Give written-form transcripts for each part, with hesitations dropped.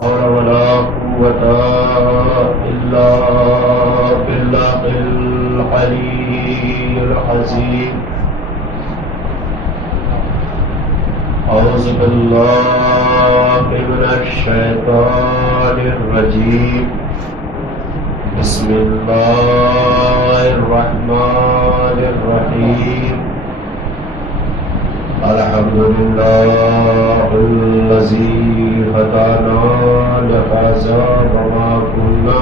حول ولا قوة إلا بالله العلي العظيم. أعوذ بالله من الشيطان الرجيم. بسم الله الرحمن الرحيم. الحمد لله الذي هدانا لهذا وما كنا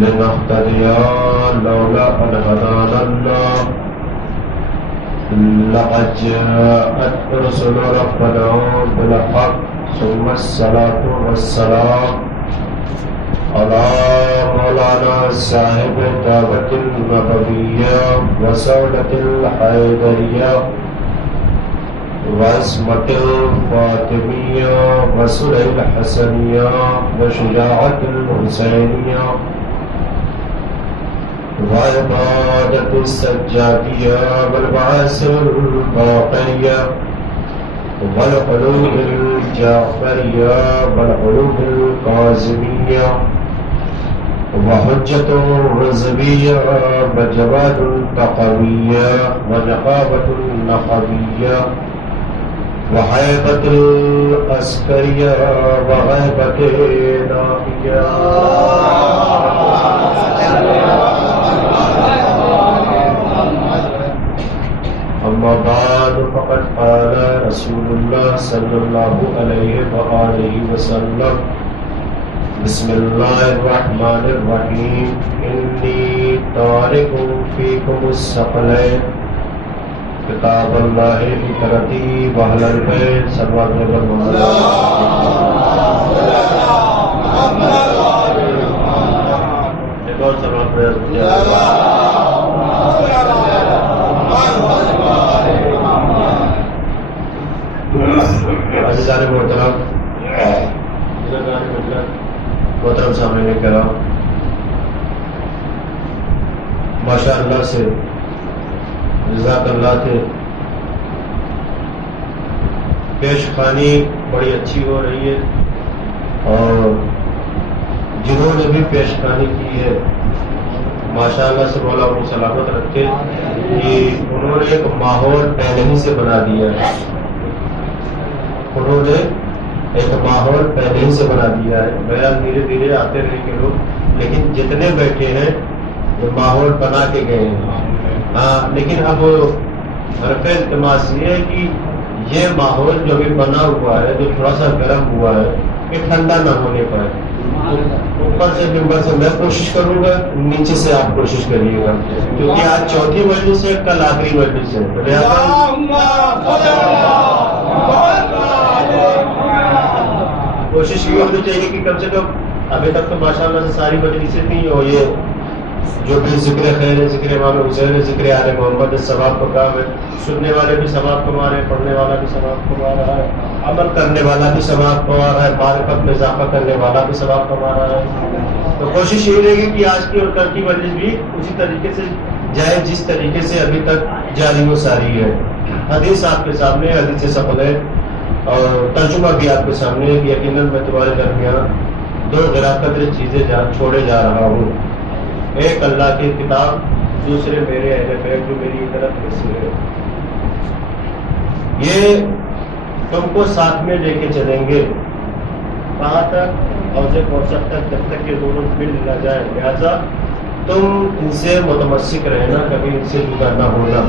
لنهتدي لولا أن هدانا الله. لقد جاءت رسل ربنا بالحق ثم الصلاة والسلام على مولانا صاحب دعوة النبوية وسولة الحيدرية وعصمة الفاطمية وسلة الحسنية وشجاعة الحسينية وعبادة السجادية والبعث الباقية والعلوم الجعفرية والعلوم الكاظمية وحجة الرزبية وجواد التقوية ونقابة النقبية وحيبة العسكرية وغيبة الناحية. أما بعد فقد قال رسول الله صلى الله عليه وآله وسلم: بسم الله الرحمن الرحيم. إني تارك فيكم الثقلين کتاب اللہ فطرتی واہل البیت صلوات محمد. ایک اور سلام عزیزان محترم، محترم سامنے کرام، ماشاء اللہ سے جزاک اللہ تھے پیش خوانی بڑی اچھی ہو رہی ہے، اور جنہوں نے بھی پیش خوانی کی ہے ماشاء اللہ سے مولا ان کو سلامت رکھے کہ انہوں نے ایک ماحول پہلے ہی سے بنا دیا ہے. انہوں نے ایک ماحول پہلے ہی سے بنا دیا ہے. بیان دھیرے دھیرے آتے رہیں گے لوگ، لیکن جتنے بیٹھے ہیں وہ ماحول بنا کے گئے ہیں. ہاں، لیکن اب حرف التماس یہ ہے کہ یہ ماحول جو بھی بنا ہوا ہے، جو تھوڑا سا گرم ہوا ہے، کہ ٹھنڈا نہ ہونے پائے. اوپر سے ممبر سے میں کوشش کروں گا، نیچے سے آپ کوشش کریے گا، کیونکہ آج چوتھی مجلس ہے، کل آخری مجلس ہے. کوشش یہ ہونی چاہیے کہ کم سے کم ابھی تک تو ماشاء اللہ سے ساری مجلسیں تھیں، اور یہ جو بھی ذکر خیر ہے، ذکر امام حسین ہے، ذکر آل محمد ہے، ثواب کا کام ہے. سننے والے بھی ثواب کما رہے ہیں، پڑھنے والا بھی ثواب کما رہا ہے، عمل کرنے والا بھی ثواب کما رہا ہے، معرفت میں اضافہ کرنے والا بھی ثواب کما رہا ہے. تو کوشش یہ رہے گی کہ آج کی اور کل کی مجلس بھی اسی طریقے سے جائے جس طریقے سے ابھی تک جاری و ساری ہے. حدیث آپ کے سامنے، حدیث سفل ہے، اور ترجمہ بھی آپ کے سامنے ہے. یقیناً میں تمہارے درمیان دو غیر قدر چیزیں چھوڑے جا رہا ہوں. ایک اللہ کی کتاب، دوسرے میرے اہل بیت جو میری طرف سے ہے. یہ تم کو ساتھ میں لے کے چلیں گے کہاں تک؟ حوض کوثر تک، جب تک یہ دونوں مل نہ جائے. لہٰذا تم ان سے متمسک رہنا، کبھی ان سے جدا نہ ہونا،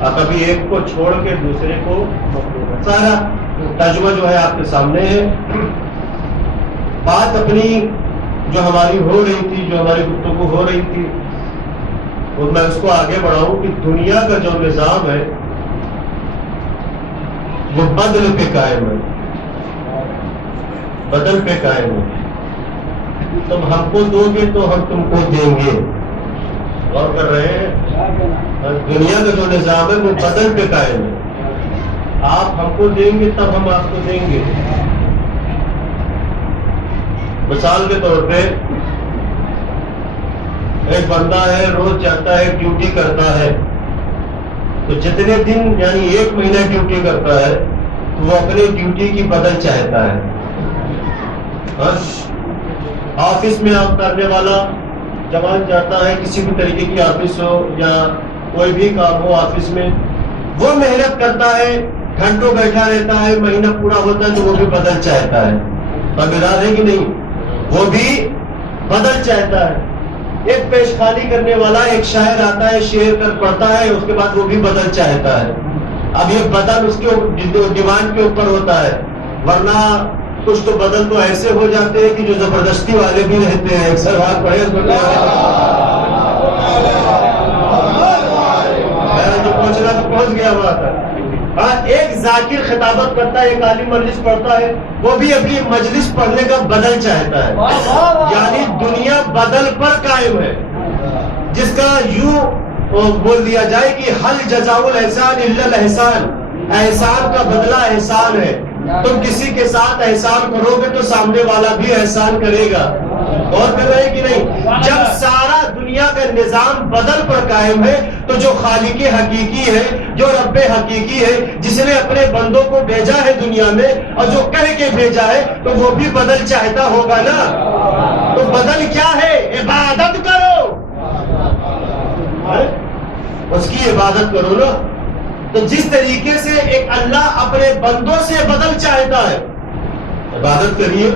اور کبھی ایک کو چھوڑ کے دوسرے کو مطلوب. سارا ترجمہ جو ہے آپ کے سامنے ہے. بات اپنی جو ہماری ہو رہی تھی، جو ہماری گفتگو ہو رہی تھی، اور میں اس کو آگے بڑھاؤں کہ دنیا کا جو نظام ہے وہ بدل پہ قائم ہے، بدل پہ قائم ہے. تم ہم کو دو گے تو ہم تم کو دیں گے. غور کر رہے ہیں؟ دنیا کا جو نظام ہے وہ بدل پہ قائم ہے. آپ ہم کو دیں گے تب ہم آپ کو دیں گے. مثال کے طور پہ ایک بندہ ہے، روز جاتا ہے، ڈیوٹی کرتا ہے، تو جتنے دن یعنی 1 مہینہ ڈیوٹی کرتا ہے تو وہ اپنی ڈیوٹی کی بدل چاہتا ہے. آفس میں آپ کرنے والا جوان جاتا ہے، کسی بھی طریقے کی آفس ہو یا کوئی بھی کام ہو آفس میں، وہ محنت کرتا ہے، گھنٹوں بیٹھا رہتا ہے، مہینہ پورا ہوتا ہے تو وہ بھی بدل چاہتا ہے. تابعدار ہے کہ نہیں؟ وہ بھی بدل چاہتا ہے. ایک پیش خالی کرنے والا ایک شاعر آتا ہے، شعر کر پڑھتا ہے، اس کے بعد وہ بھی بدل چاہتا ہے. اب یہ بدل اس کے دیوان کے اوپر ہوتا ہے، ورنہ کچھ تو بدل تو ایسے ہو جاتے ہیں کہ جو زبردستی والے بھی رہتے ہیں. اکثر بات پڑھے جو پہنچنا تو پہنچ گیا ہوا تھا. ایک ذاکر خطابت کرتا ہے، ایک عالم مجلس پڑھتا ہے، وہ بھی اپنی مجلس پڑھنے کا بدل چاہتا ہے. یعنی دنیا بدل پر قائم ہے، جس کا یوں بول دیا جائے کہ حل جزاء الاحسان الا الاحسان، احسان کا بدلہ احسان ہے. تم کسی کے ساتھ احسان کرو گے تو سامنے والا بھی احسان کرے گا. اور کر رہے کہ نہیں؟ جب سارا دنیا کا نظام بدل پر قائم ہے تو جو خالق حقیقی ہے، جو رب حقیقی ہے، جس نے اپنے بندوں کو بھیجا ہے دنیا میں اور جو کہہ کے بھیجا ہے، تو وہ بھی بدل چاہتا ہوگا نا. تو بدل کیا ہے؟ عبادت کرو، اس کی عبادت کرو نا. تو جس طریقے سے ایک اللہ اپنے بندوں سے بدل چاہتا ہے، عبادت کریے،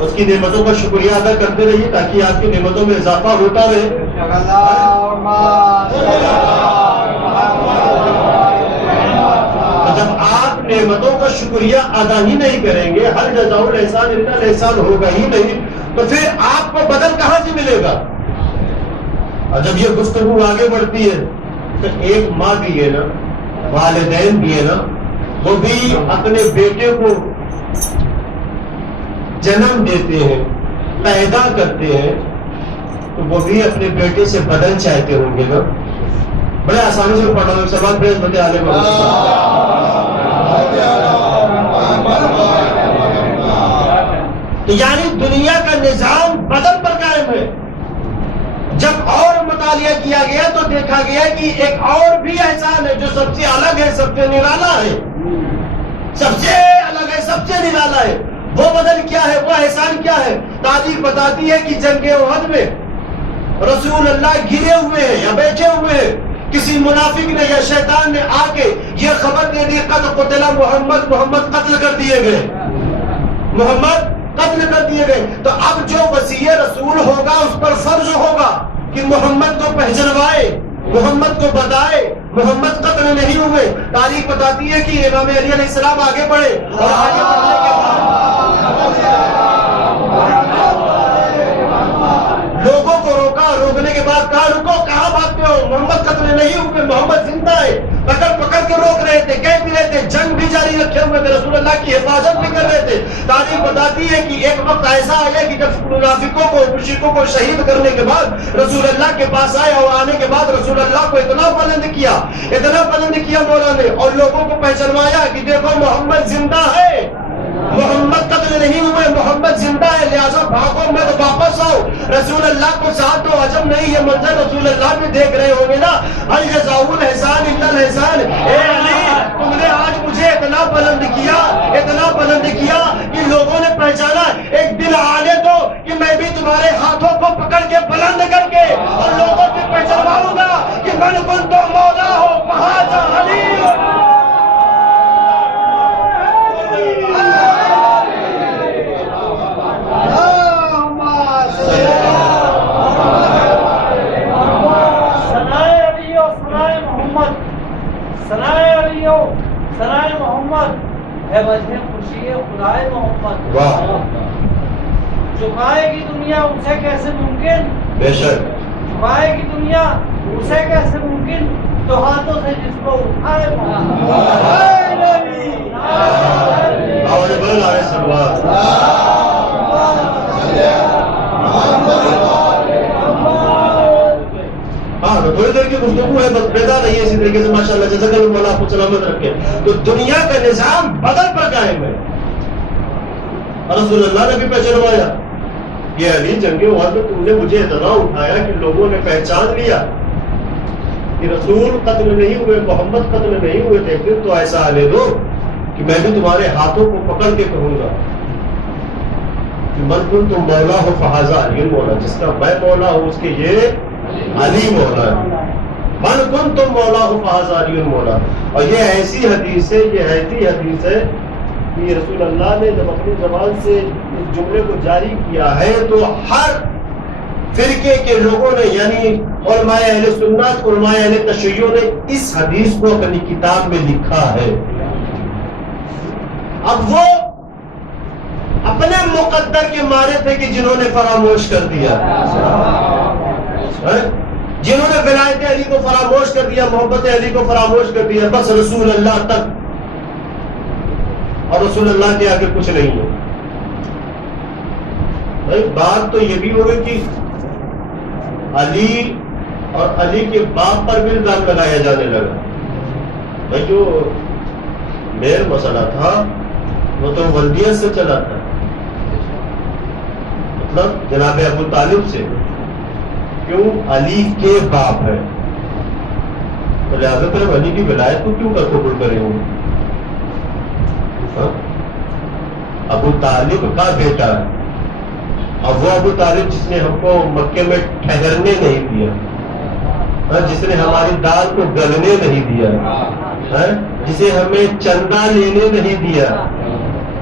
اس کی نعمتوں کا شکریہ ادا کرتے رہیے تاکہ آپ کی نعمتوں میں اضافہ ہوتا رہے. تو جب آپ نعمتوں کا شکریہ ادا ہی نہیں کریں گے، ہر جزاء الاحسان الا الاحسان ہوگا ہی نہیں، تو پھر آپ کو بدل کہاں سے ملے گا؟ اور جب یہ گفتگو آگے بڑھتی ہے تو ایک ماں بھی ہے نا، والدین بھی ہے نا، وہ بھی اپنے بیٹے کو جنم دیتے ہیں، پیدا کرتے ہیں، تو وہ بھی اپنے بیٹے سے بدل چاہتے ہوں گے نا. بڑے آسانی سے پڑھا ہوں سوال بھیج بتے عالم. تو یعنی دنیا کا نظام بدل پر قائم ہے. جب اور مطالعہ کیا گیا تو دیکھا گیا کہ ایک اور بھی احسان ہے جو سب سے الگ ہے، سب سے نرالا ہے، سب سے الگ ہے، سب سے نرالا ہے. وہ بدل کیا ہے؟ وہ احسان کیا ہے؟ تاریخ بتاتی ہے کہ جنگ احد میں رسول اللہ گرے ہوئے ہیں یا بیٹھے ہوئے ہیں، کسی منافق نے یا شیطان نے آ کے یہ خبر دے دی قد قتل محمد، محمد قتل کر دیے گئے، محمد قتل کر دیے گئے. تو اب جو وصی رسول ہوگا اس پر فرض ہوگا کہ محمد کو پہچنوائے، محمد کو بتائے محمد قتل نہیں ہوئے. تاریخ بتاتی ہے کہ امام علی علیہ السلام آگے بڑھے اور آگے بڑھنے کے بعد لوگوں کو روکا، روکنے کے بعد کہا رکو، کہاں بھاگتے ہو؟ محمد قتل نہیں ہوئے، محمد زندہ ہے. پکڑ پکڑ کے روک رہے تھے، کہہ بھی رہے تھے، جنگ بھی جاری رکھے ہوئے تھے، رسول اللہ کی حفاظت بھی کر رہے تھے. تاریخ بتاتی ہے کہ ایک وقت ایسا آیا کہ جب منافقوں کو، مشرکوں کو شہید کرنے کے بعد رسول اللہ کے پاس آئے اور آنے کے بعد رسول اللہ کو اتنا بلند کیا، اتنا بلند کیا مولا نے، اور لوگوں کو پہچنوایا کہ دیکھو محمد زندہ ہے، محمد قتل نہیں ہوئے، محمد زندہ ہے، لہٰذا بھاگو مت، واپس آؤ. رسول اللہ کو ساتھ تو عجب نہیں، یہ منظر رسول اللہ بھی دیکھ رہے ہوں گے نا. ہل جزاء الاحسان الا الاحسان. اے علی، تم نے آج مجھے اتنا بلند کیا، اتنا بلند کیا کہ لوگوں نے پہچانا. ایک دن آنے دو کہ میں بھی تمہارے ہاتھوں کو پکڑ کے بلند کر کے اور لوگوں سے پہچنواؤں گا کہ من کنت مولا ہو فہذا علی. سنائے محمد ہے وجہ خوشی خدائے محمد. جھکائے گی دنیا اسے کیسے ممکن، بے شک جھکائے گی دنیا اسے کیسے ممکن جو ہاتھوں سے جس کو اٹھائے محمد. ہاں تھوڑی دیر کی گفتگو ہے، بس بیدار رہیے اسی طریقے سے ماشاء اللہ. جزاک اللہ مولا آپ کو سلامت رکھے. تو دنیا کا نظام بدل پر قائم ہے. رسول اللہ نے بھی پہچنوایا کہ علی جنگ احد میں تم نے مجھے اتنا اٹھایا کہ لوگوں نے پہچان لیا کہ رسول قتل نہیں ہوئے، محمد قتل نہیں ہوئے تھے. پھر تو ایسا آنے دو کہ میں بھی تمہارے ہاتھوں کو پکڑ کے کہوں گا کہ من کنت مولا ہو فہذا علی مولا، جس کا میں مولا ہوں اس کے یہ علی مولا ہے. من کنت مولا ہو فہذا علی مولا. اور یہ ایسی حدیث ہے، یہ ایسی حدیث ہے کہ رسول اللہ نے جب اپنی زبان سے اس جملے کو جاری کیا ہے تو ہر فرقے کے لوگوں نے، یعنی علماء اہل سنت، علماء اہل تشیع نے اس حدیث کو اپنی کتاب میں لکھا ہے. اب وہ اپنے مقدر کے مارے تھے کہ جنہوں نے فراموش کر دیا، جنہوں نے ولایت علی کو فراموش کر دیا، محبت علی کو فراموش کر دیا، بس رسول اللہ تک، اور رسول اللہ کے آگے کچھ نہیں ہے. بات تو یہ بھی ہوگی کہ علی اور علی کے باپ پر بھی الزام لگایا جانے لگا. بھائی جو میر مسئلہ تھا وہ تو ولدیت سے چلا تھا، مطلب جناب ابو طالب سے، کیوں علی کے باپ ہے تو لہٰذا پر علی کی ولایت کو کیوں قبول کریں گے؟ ابو طالب کا بیٹا ہے، اب وہ ابو طالب جس نے ہم کو مکے میں ٹھہرنے نہیں دیا، جس نے ہماری دال کو گلنے نہیں دیا، جسے ہمیں چندہ لینے نہیں دیا،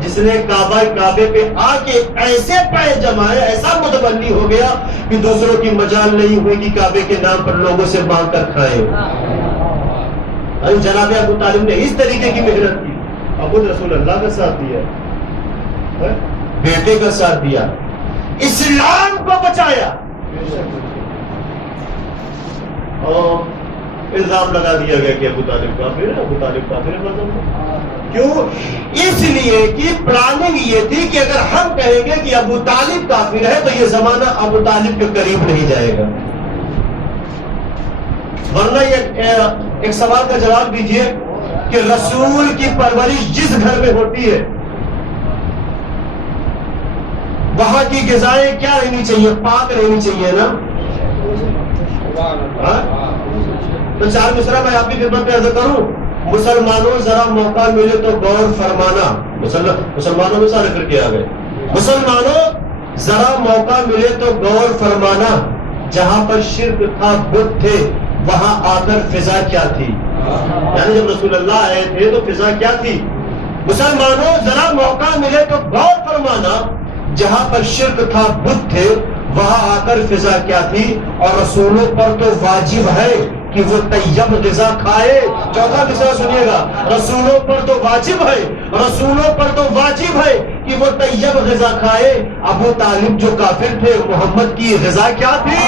جس نے کعبے پہ آ کے ایسے پائے جمائے، ایسا متولی ہو گیا کہ دوسروں کی مجال نہیں ہوئی کہ کعبے کے نام پر لوگوں سے مانگ کر کھائے. جناب ابو طالب نے اس طریقے کی محنت کی، ابو رسول اللہ کا ساتھ دیا، بیٹے کا ساتھ دیا، اسلام کو بچایا، اور الزام لگا دیا گیا کہ ابو طالب کافر ہے، ابو طالب کافر ہے. کیوں؟ اس لیے کہ پلاننگ یہ تھی کہ اگر ہم کہیں گے کہ ابو طالب کافر ہے تو یہ زمانہ ابو طالب کے قریب نہیں جائے گا. ورنہ ایک سوال کا جواب دیجئے کہ رسول کی پرورش جس گھر میں ہوتی ہے وہاں کی غذائیں کیا رہنی چاہیے؟ پاک رہنی چاہیے نا. تو چار مصرع میں آپ کی خدمت میں عرض کروں، مسلمانوں ذرا موقع ملے تو غور فرمانا. مسلمانوں میں سارے فرقے آ گئے. مسلمانوں ذرا موقع ملے تو غور فرمانا، جہاں پر شرک تھا، بت تھے، وہاں آ کر فضا کیا تھی. یعنی جب رسول اللہ آئے تھے تو فضا کیا تھی؟ مسلمانوں ذرا موقع ملے تو غور فرمانا، جہاں پر شرک تھا، بت تھے، وہاں آ کر فضا کیا تھی. اور رسولوں پر تو واجب ہے کہ وہ طیب غذا کھائے. چوتھا مصرع سنیے گا، رسولوں پر تو واجب ہے، رسولوں پر تو واجب ہے کہ وہ طیب غذا کھائے. ابو طالب جو کافر تھے، محمد کی غذا کیا تھی؟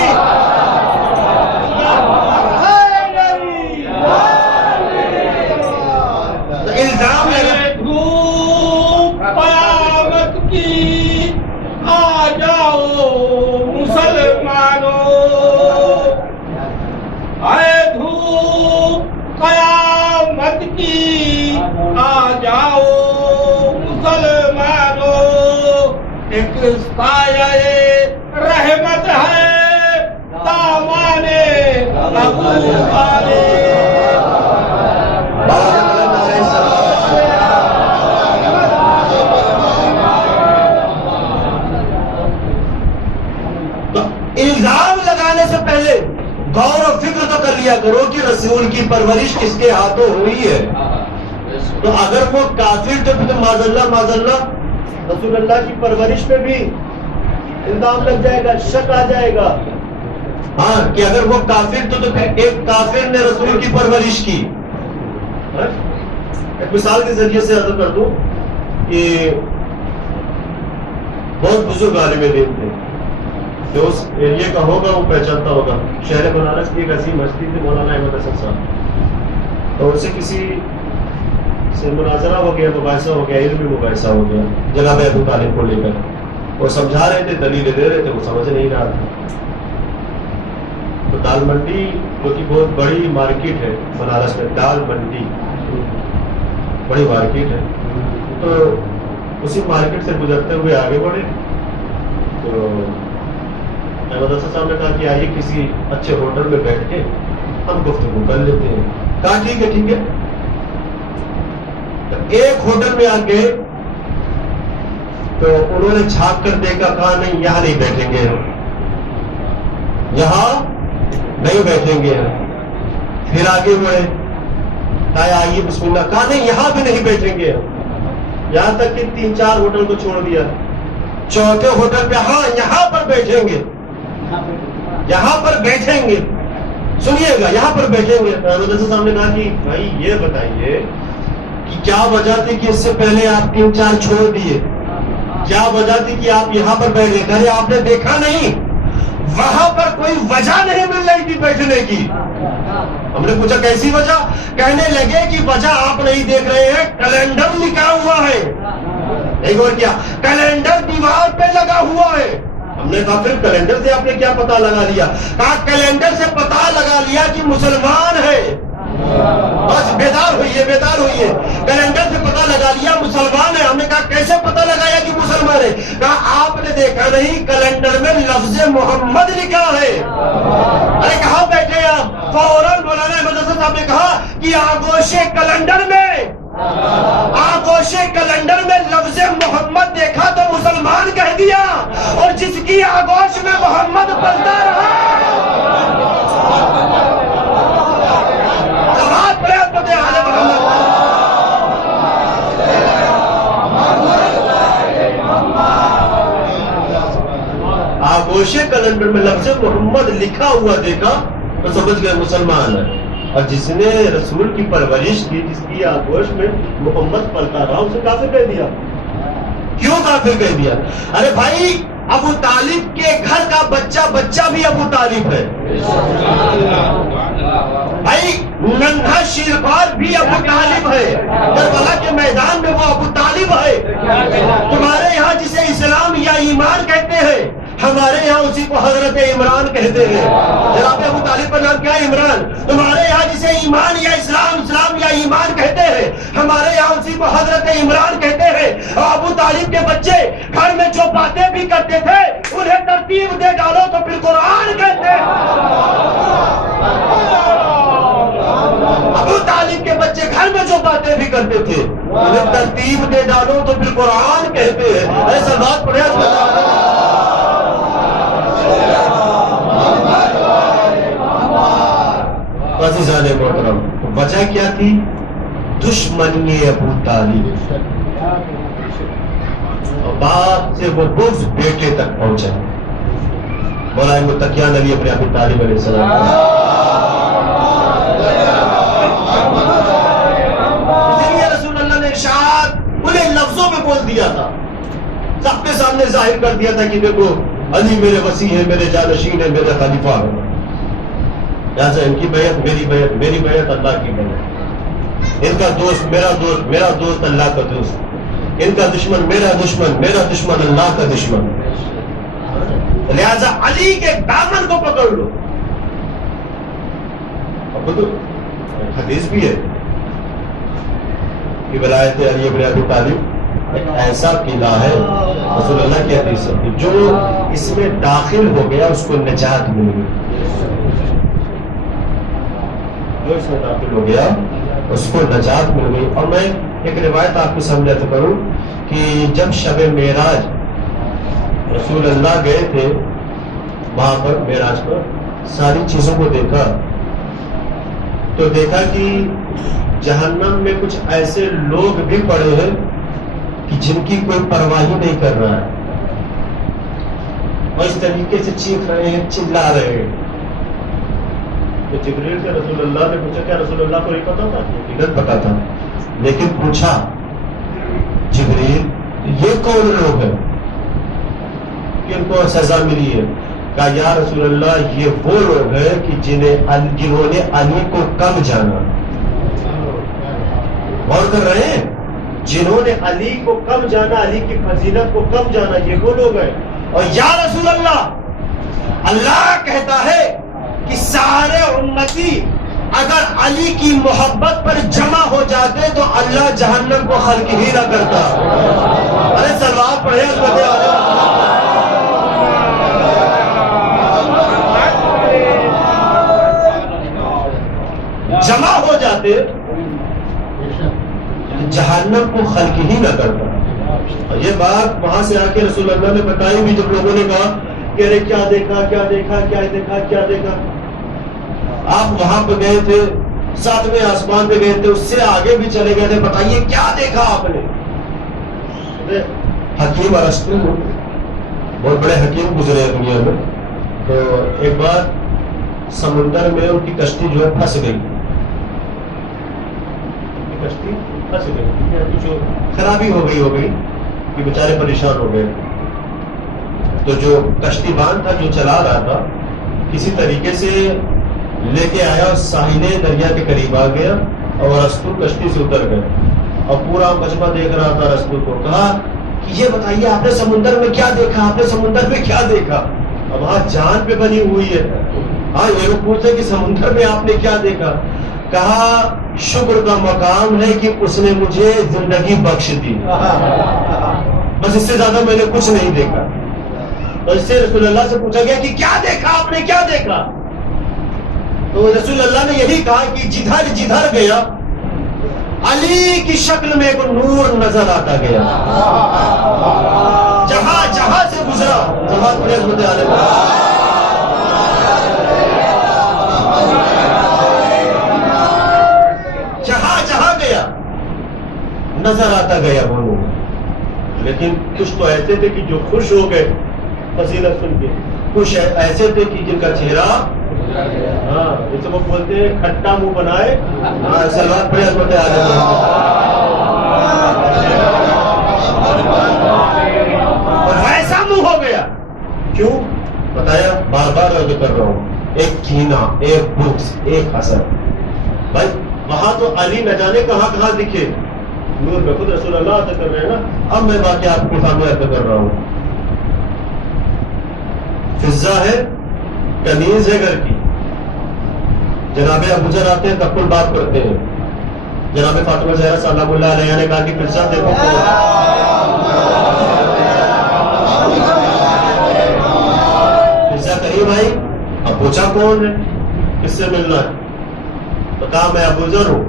الزام قیامت کی آ جاؤ مسلمانوں، اے دھوپ قیامت کی آ جاؤ مسلمانوں، ایک سایہ رحمت ہے دامان ابو طالب. الزام لگانے سے پہلے غور و فکر تو کر لیا کرو کہ رسول کی پرورش کس کے ہاتھوں ہوئی ہے. تو اگر وہ کافر تو پھر معاذ اللہ رسول اللہ کی پرورش پہ بھی الزام لگ جائے گا، شک آ جائے گا. ہاں کہ اگر وہ کافر تو پھر ایک کافر نے رسول کی پرورش کی. ایک مثال کے ذریعے سے عرض کر دوں کہ بہت بزرگ عالم دین تھے، جو اس ایریے کا ہوگا وہ پہچانتا ہوگا. شہر بنارس کی ایک عظیم ہستی تھی مولانا احمد حسن صاحب. تو ان سے کسی سے مناظرہ ہو گیا، مباحثہ ہو گیا، علمی مباحثہ ہو گیا جناب ابو طالب کو لے کر. وہ سمجھا رہے تھے، دلیلیں دے رہے تھے، وہ سمجھ نہیں رہا تھا. تو دال منڈی جو کہ بہت بڑی مارکیٹ ہے بنارس میں، دال منڈی بڑی مارکیٹ ہے. تو اسی مارکیٹ سے گزرتے ہوئے آگے بڑھے تو احمد حسن صاحب نے کہا کہ آئیے کسی اچھے ہوٹل میں بیٹھ کے ہم گفتگو کر لیتے ہیں. کہا ٹھیک ہے ٹھیک ہے. ایک ہوٹل میں آ کے تو انہوں نے جھانک کر دیکھا، کہا نہیں یہاں نہیں بیٹھیں گے ہم، یہاں نہیں بیٹھیں گے ہم۔ پھر آگے بڑھے، کہا آئیے بسم اللہ، کہا نہیں یہاں بھی نہیں بیٹھیں گے ہم۔ یہاں تک کہ 3-4 ہوٹل کو چھوڑ دیا، چوتھے ہوٹل پہ ہاں یہاں پر بیٹھیں گے، یہاں پر بیٹھیں گے، سنیے گا یہاں پر بیٹھیں گے۔ حضرت صاحب نے کہا کہ بھائی یہ بتائیے کہ کیا وجہ تھی کہ اس سے پہلے آپ 3-4 چھوڑ دیے، کیا وجہ تھی کہ آپ یہاں پر بیٹھ گئے؟ آپ نے دیکھا نہیں وہاں پر کوئی وجہ نہیں مل رہی تھی بیٹھنے کی۔ ہم نے پوچھا کیسی وجہ؟ کہنے لگے کہ وجہ آپ نہیں دیکھ رہے ہیں، کیلنڈر لکھا ہوا ہے۔ ایک اور کیا؟ کیلنڈر دیوار پہ لگا ہوا ہے۔ ہم نے کہا پھر کیلنڈر سے آپ نے کیا پتا لگا لیا؟ کہا کیلنڈر سے پتا لگا لیا کہ مسلمان ہے، بس بیدار ہوئیے بیدار ہوئیے۔ کیلنڈر سے پتا لگا لیا مسلمان ہے۔ ہم نے کہا کیسے پتا لگایا کہ مسلمان ہے؟ کہا آپ نے دیکھا نہیں کیلنڈر میں لفظ محمد لکھا ہے۔ ارے کہاں بیٹھے آپ؟ فوراً مولانا احمد حسن صاحب نے کہا کہ آغوش کیلنڈر میں لفظ محمد دیکھا تو مسلمان کہہ دیا، اور جس کی آغوش میں محمد پلتا رہا آغوش کیلنڈر میں لفظ محمد لکھا ہوا دیکھا تو سمجھ گئے مسلمان ہے۔ اور جس نے رسول کی پرورش کی، جس کی آغوش میں محمد پلتا رہا، اسے کافر کہہ دیا۔ کیوں کافر کہہ دیا؟ ارے بھائی ابو طالب کے گھر کا بچہ بھی ابو طالب ہے بھائی، ننھا شیربال بھی ابو طالب ہے، کربلا کے میدان میں وہ ابو طالب ہے۔ تمہارے یہاں جسے اسلام یا ایمان کہتے ہیں، ہمارے یہاں اسی کو حضرت عمران کہتے ہیں۔ جناب ابو طالب کا نام کیا ہے؟ عمران۔ تمہارے یہاں جسے ایمان یا اسلام یا ایمان کہتے ہیں، ہمارے یہاں اسی کو حضرت عمران کہتے ہیں۔ اور ابو طالب کے بچے گھر میں جو باتیں بھی کرتے تھے انہیں ترتیب دے ڈالو تو پھر قرآن کہتے ہیں۔ ابو طالب کے بچے گھر میں جو باتیں بھی کرتے تھے انہیں ترتیب دے ڈالو تو پھر قرآن کہتے ہیں۔ ایسا بات پڑھے عزیزان محترم، وجہ کیا تھی؟ دشمنی ابو طالب، باپ سے وہ بغض بیٹے تک پہنچا۔ مولانا متقیان علی اپنے ابو طالب علیہ السلام، اسی لیے رسول اللہ نے ارشاد انہیں لفظوں میں بول دیا تھا، سب کے سامنے ظاہر کر دیا تھا کہ دیکھو علی میرے وسیع ہے، میرے جانشین ہے، میرے خلیفہ ہے۔ لہٰذا ان کی بیعت میری بیعت، میری بیعت اللہ کی بیعت، ان کا دوست میرا دوست، میرا دوست اللہ کا دوست، ان کا دشمن میرا دشمن، میرا دشمن اللہ کا دشمن۔ لہذا علی کے دامن کو پکڑ لو۔ اب تو حدیث بھی ہے کہ ولایت علی ابن ابی طالب ایک ایسا قلعہ ہے، رسول اللہ کی حدیث ہے، جو اس میں داخل ہو گیا اس کو نجات مل گئی، جو اس میں داخل ہو گیا اس کو نجات مل گئی۔ اور میں ایک روایت آپ کے سامنے عرض کروں کہ جب شب معراج رسول اللہ گئے تھے وہاں پر معراج پر، ساری چیزوں کو دیکھا تو دیکھا کہ جہنم میں کچھ ایسے لوگ بھی پڑے ہیں کہ جن کی کوئی پرواہ نہیں کر رہا ہے، اور اس طریقے سے چیخ رہے ہیں، چلا رہے ہیں۔ تو جبریل سے رسول اللہ نے پوچھا کیا رسول اللہ کو نہیں پتا تھا؟ یقیناً پتا تھا، لیکن پوچھا جبریل یہ کون لوگ ہیں کہ ان کو سزا ملی ہے؟ کہا یا رسول اللہ یہ وہ لوگ ہیں کہ جنہوں نے علی کو کم جانا۔ غور کر رہے ہیں؟ جنہوں نے علی کو کم جانا، علی کی فضیلت کو کم جانا، یہ وہ لوگ ہیں۔ اور یا رسول اللہ، اللہ کہتا ہے کہ سارے امتی اگر علی کی محبت پر جمع ہو جاتے تو اللہ جہنم کو خلق ہی نہ کرتا۔ ارے سلوات پڑھے جمع ہو جاتے جہنم کو خلق ہی نہ کرتا۔ اور یہ بات وہاں سے آ کے رسول اللہ نے بتائی بھی، جب لوگوں نے کہا کہ ارے کیا دیکھا کیا دیکھا کیا دیکھا کیا دیکھا. آپ وہاں پہ گئے تھے، 7ویں آسمان پہ گئے تھے، اس سے آگے بھی چلے گئے تھے، بتائیے کیا دیکھا آپ نے. حکیم ارسطو بہت بڑے حکیم گزرے ہیں دنیا میں. تو ایک بار سمندر میں ان کی کشتی جو ہے پھنس گئی، کشتی پھنس گئی، کچھ خرابی ہو گئی کہ بیچارے پریشان ہو گئے. تو جو کشتی بان تھا، جو چلا رہا تھا، کسی طریقے سے لے کے آیا، ساحل دریا کے قریب آ گیا اور ارسطو کشتی سے اتر گئے اور پورا مجمع دیکھ رہا تھا. ارسطو کو کہا کہ یہ بتائیے آپ نے سمندر میں کیا دیکھا، آپ نے سمندر میں کیا دیکھا. اب وہاں جان پہ بنی ہوئی ہے. ہاں یہ لوگ پوچھتے کہ سمندر میں آپ نے کیا دیکھا. کہا شکر کا مقام ہے کہ اس نے مجھے زندگی بخش دی، بس اس سے زیادہ میں نے کچھ نہیں دیکھا. تو اس سے رسول اللہ سے پوچھا گیا کہ کیا دیکھا آپ نے، کیا دیکھا. تو رسول اللہ نے یہی کہا کہ جدھر جدھر گیا علی کی شکل میں ایک نور نظر آتا گیا، جہاں جہاں سے گزرا. جماعت پڑھے رحمت علیہ. جہاں جہاں گیا نظر آتا گیا وہ نور. لیکن کچھ تو ایسے تھے کہ جو خوش ہو گئے فضیلت سن کے، کچھ ایسے تھے کہ جن کا چہرہ، ہاں جسے وہ بولتے ہیں کھٹا منہ بنائے. ہاں سلوات پڑھے رحمت علیہ. ایسا منہ ہو گیا. کیوں بتایا؟ بار بار عرض کر رہا ہوں، ایک کینہ، ایک بغض، ایک حسد. بھائی وہاں تو علی نہ جانے کہاں کہاں دکھے، نور میں خود رسول اللہ عطا کر رہے ہیں نا. اب میں واقعہ آپ کے سامنے عطا کر رہا ہوں. فضا ہے، کنیز ہے گھر کی. جناب ابوذر آتے ہیں تب بات کرتے ہیں. جناب فاطمہ زہرا سلام اللہ علیہ نے کہا کہ فضا دیکھو. فضا کہیں بھائی. اب پوچھا کون ہے، کس سے ملنا ہے؟ تو کہا میں ابوذر ہوں،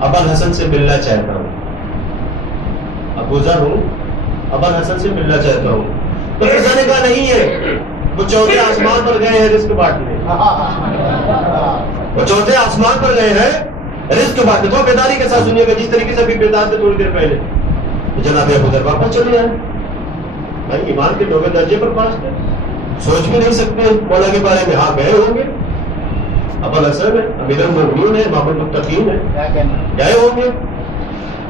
ابو الحسن سے ملنا چاہتا ہوں. ابوذر ہوں، ابو الحسن سے ملنا چاہتا ہوں. تو فضا نے کہا نہیں ہے، وہ 4تھے آسمان پر گئے ہیں رزق بانٹنے. وہ 4تھے آسمان پر گئے ہیں رزق بانٹنے. تو بیداری کے ساتھ سنیے گا، جس طریقے سے ابھی بیدار تھے تھوڑی دیر پہلے. جناب ابوذر واپس چلے آئے. بھائی ایمان کے 9ویں درجے پر پاس تھے، سوچ بھی نہیں سکتے مولا کے بارے میں. ہاں گئے ہوں گے، ابو الحسن ہے، امیر المومنین ہے، امام المتقین ہے، گئے ہوں گے.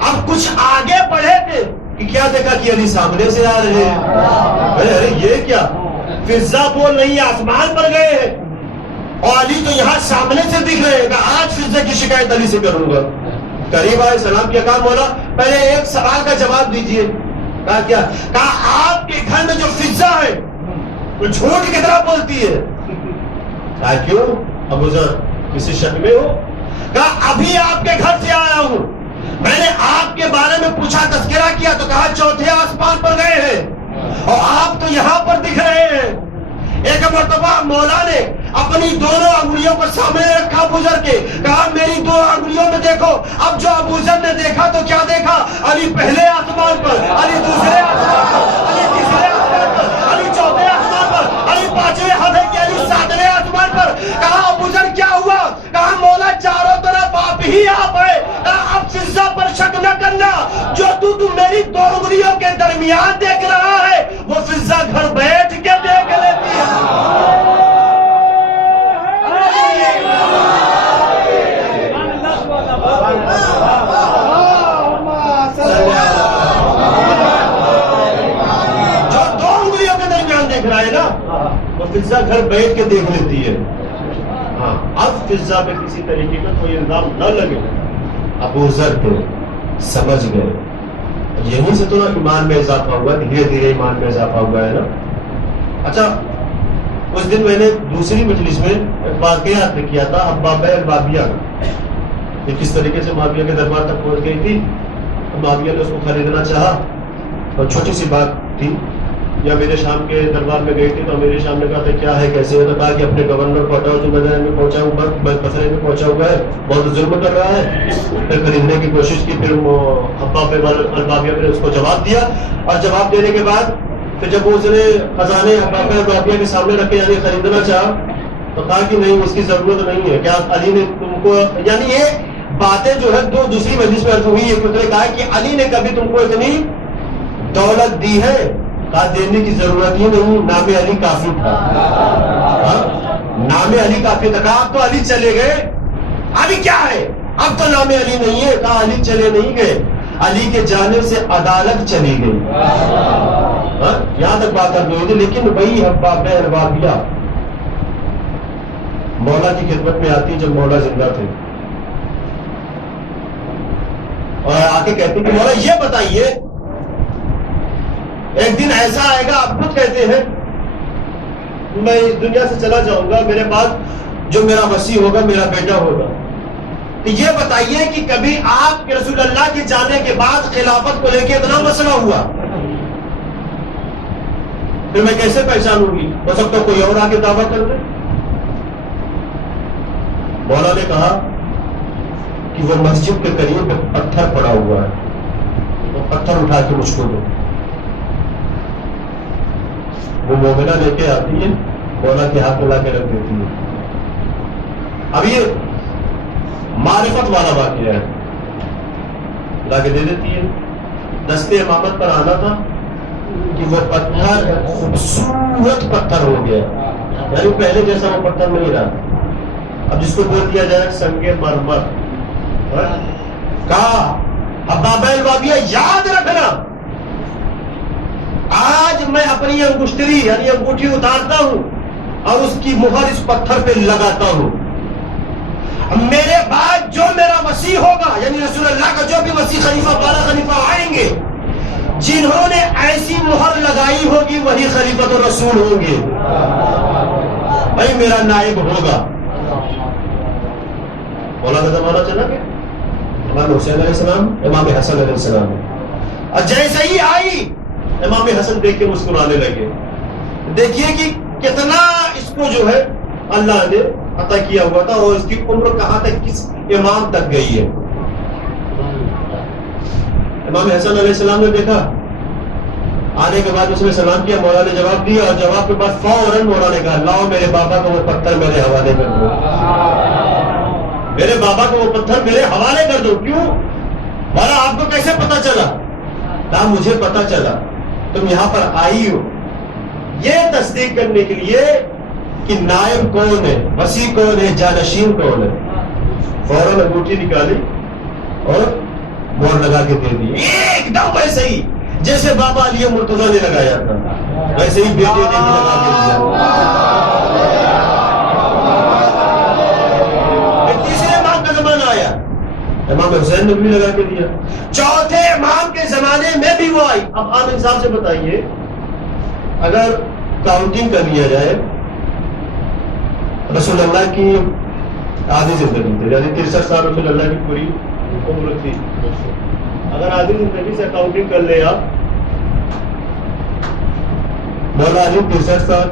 اب کچھ آگے بڑھے تھے کہ کیا دیکھا کہ علی سامنے سے آ رہے ہیں. ارے یہ کیا، فضا بول نہیں آسمان پر گئے ہیں اور علی تو یہاں سامنے سے دکھ رہے ہیں. آج فضا کی شکایت علی سے کروں گا. قریب آئے، سلام کیا. کہا مولا پہلے ایک سوال کا جواب دیجئے. کہا کیا؟ کہا آپ کے گھر میں جو فضا ہے وہ جھوٹ کی طرح بولتی ہے. کہا کیوں ابوذر، کسی شک میں ہو؟ کہا ابھی آپ کے گھر سے آیا ہوں، میں نے آپ کے بارے میں پوچھا، تذکرہ کیا تو کہا 4تھے آسمان پر گئے ہیں اور آپ تو یہاں پر دکھ رہے ہیں. ایک مرتبہ مولا نے اپنی دونوں انگلیوں کو سامنے رکھا ابوذر کے، کہا میری 2 انگلیوں میں دیکھو. اب جو ابوذر نے دیکھا تو کیا دیکھا؟ علی پہلے آسمان پر، علی دوسرے آسمان پر، علی تیسرے آسمان پر، علی 4تھے آسمان پر، علی 5ویں ہدے کے، علی 7ویں آسمان پر. کہا ابوذر کیا ہوا؟ کہا مولا چاروں طرف آپ ہی آپ ہے. کہا اب فضا پر شک نہ کرنا، جو تو میری 2 انگلیوں کے درمیان دیکھ رہا ہے وہ فضا گھر بیٹھ کے دیکھ لیتی ہے. جو 2 انگلیوں کے درمیان دیکھ رہا ہے نا وہ فضا گھر بیٹھ کے دیکھ لیتی ہے. ہاں اب فضا پہ کسی طریقے کا کوئی الزام نہ لگے. ابوذر تو سمجھ گئے. یہیں سے تو نا ایمان میں اضافہ ہوا، دھیرے دھیرے ایمان میں اضافہ ہوا ہے نا. اچھا اس دن میں نے دوسری مجلس میں ایک واقعہ یاد کیا تھا حبابہ البابیہ کا، کہ کس طریقے سے معاویہ کے دربار تک پہنچ گئی تھی. معاویہ نے اس کو خریدنا چاہا اور چھوٹی سی بات تھی یا میرے شام کے دربار میں گئی تھی تو میرے شام نے کہا تھا کیا ہے کیسے ہے، تو کہا کہ اپنے گورنر کو ہٹاؤ جو مدینہ میں پہنچا ہوا بصرے میں پہنچا ہوا ہے، بہت ظلم کر رہا ہے. پھر خریدنے کی کوشش کی، پھر حباب البابیہ نے اس کو جواب دیا، اور جواب دینے کے بعد پھر جب اس نے خزانے حباب البابیہ کے سامنے رکھے یعنی خریدنا چاہا تو کہا کہ نہیں اس کی ضرورت نہیں ہے. کیا علی نے تم کو، یعنی یہ باتیں جو ہے دو دوسری مجلس میں عرض ہوئی، ایک نے کہا کہ علی نے کبھی تم کو اتنی دولت دی ہے؟ کہا دینے کی ضرورت ہی نہیں، نام علی کافی تھا. نام علی کافی تھا. کہا اب تو علی چلے گئے، ابھی کیا ہے، اب تو نام علی نہیں ہے. کہا علی چلے نہیں گئے، علی کے جانے سے عدالت چلی گئی. یہاں تک بات اب ہوئی تھی. لیکن وہی حباب البابیہ مولا کی خدمت میں آتی جب مولا زندہ تھے، اور آ کے کہتے کہ مولا یہ بتائیے، ایک دن ایسا آئے گا، آپ خود کہتے ہیں میں اس دنیا سے چلا جاؤں گا، میرے بعد جو میرا وصی ہوگا میرا بیٹا ہوگا، تو یہ بتائیے کہ کبھی آپ کے رسول اللہ کے جانے کے بعد خلافت کو لے کے اتنا مسئلہ ہوا، پھر میں کیسے پہچانوں گی؟ ہو سکتا ہے کوئی اور آگے دعویٰ کر دے. مولا نے کہا کہ وہ مسجد کے قریب پتھر پڑا ہوا ہے، وہ پتھر اٹھا کے مجھ کو دو. وہ مومنہ لے کے آتی ہے، مولا کے ہاتھ میں لا کے رکھ دیتی ہے. اب یہ معرفت والا واقعہ ہے، لا کے دے دیتی ہے. دستے امامت پر آنا تھا کہ وہ پتھر خوبصورت پتھر ہو گیا، یعنی پہلے جیسا وہ پتھر نہیں رہا. اب جس کو بول دیا جائے سنگ مرمر. کہا حباب البابیہ یاد رکھنا، آج میں اپنی انگشتری یعنی انگوٹھی اتارتا ہوں اور اس کی مہر اس پتھر پہ لگاتا ہوں. میرے بعد جو میرا وصی ہوگا یعنی رسول اللہ کا جو بھی وصی خلیفہ بارہ خلیفہ آئیں گے، جنہوں نے ایسی مہر لگائی ہوگی وہی خلیفہ تو رسول ہوں گے، وہی میرا نائب ہوگا. مولانا زمانہ چلا گیا، امام حسین علیہ السلام، امام حسن علیہ السلام، اور جیسے ہی آئی امام حسن دیکھ کے مسکرانے لگے. دیکھیے کہ کتنا اس کو جو ہے اللہ نے عطا کیا ہوا تھا، اور اس کی عمر کہاں تک کس امام تک گئی ہے. امام حسن علیہ السلام نے دیکھا، آنے کے بعد اس نے سلام کیا، مولا نے جواب دیا، اور جواب کے بعد فوراً مولا نے کہا لاؤ میرے بابا کو وہ پتھر میرے حوالے کر دو، میرے بابا کو وہ پتھر میرے حوالے کر دو. کیوں مولا آپ کو کیسے پتا چلا؟ کہا مجھے پتا چلا تم یہاں پر آئی ہو یہ تصدیق کرنے کے لیے کہ نائب کون ہے، وصی کون ہے، جانشین کون ہے. فوراً انگوٹھی نکالی اور مہر لگا کے دے دی، ایک دم ویسے ہی جیسے بابا علی مرتضیٰ نے لگایا تھا ویسے ہی بیٹے نے بھی لگا کے دیا. تیسرے امام کا زمانہ آیا، امام حسین نے بھی لگا کے دیا. چوتھے امام کے زمانے میں بھی وہ آئی. اب عام انصاف سے بتائیے، اگر کاؤنٹنگ کر لیا جائے رسول اللہ کی آدھی زندگی تھی، یعنی 63 سال رسول اللہ کی پوری عمر تھی، اگر آدھی زندگی سے کاؤنٹنگ کر لے آپ، مولا علی 63 سال،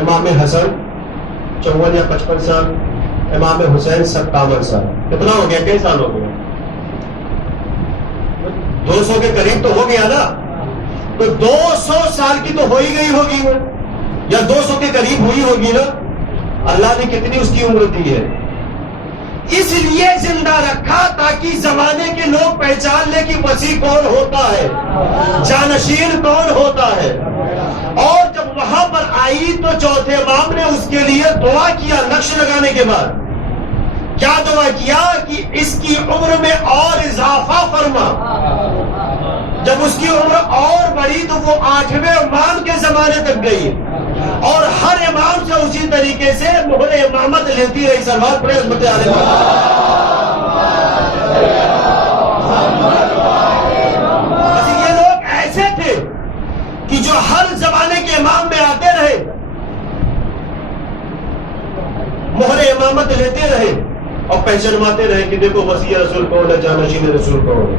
امام حسن 54 یا 55 سال، امام حسین 57 سال. کتنا ہو گیا؟ کئی سال ہو گیا؟ 200 کے قریب تو ہو گیا نا. تو 200 سال کی تو ہو ہی گئی ہوگی وہ، یا 200 کے قریب ہوئی ہوگی نا. اللہ نے کتنی اس کی عمر دی ہے؟ اس لیے زندہ رکھا تاکہ زمانے کے لوگ پہچان لے کہ وصی کون ہوتا ہے، جانشین کون ہوتا ہے. اور جب وہاں پر آئی تو چوتھے امام نے اس کے لیے دعا کیا، نقش لگانے کے بعد کیا دعا کیا کہ اس کی عمر میں اور اضافہ فرما. جب اس کی عمر اور بڑھی تو وہ 8ویں امام کے زمانے تک گئی، اور ہر امام سے اسی طریقے سے مہر امامت لیتی رہی. سلوات پڑھیں عظمت عالی یہ لوگ ایسے تھے کہ جو ہر زمانے کے امام میں آتے رہے، مہر امامت لیتے رہے اور پہچانواتے رہے کہ دیکھو وصی رسول کون ہے، جانشین رسول کون ہے.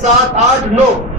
7, 8, 9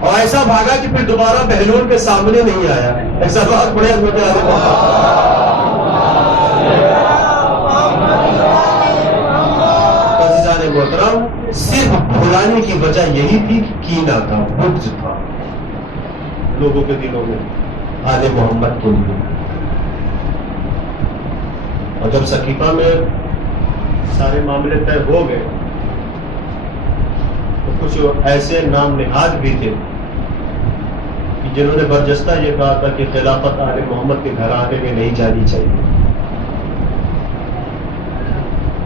اور ایسا بھاگا کہ پھر دوبارہ بہلول کے سامنے نہیں آیا. ایسا بات پڑے حضرت علی محترم. صرف بھلانے کی وجہ یہی تھی کہ کینہ تھا, بغض تھا لوگوں کے دلوں میں آل محمد کے لیے. اور جب سقیفہ میں سارے معاملے طے ہو گئے تو کچھ ایسے نام نہاد بھی تھے کہ جنہوں نے برجستہ یہ کہا تھا کہ خلافت آل محمد کے گھرانے میں نہیں جانی چاہیے.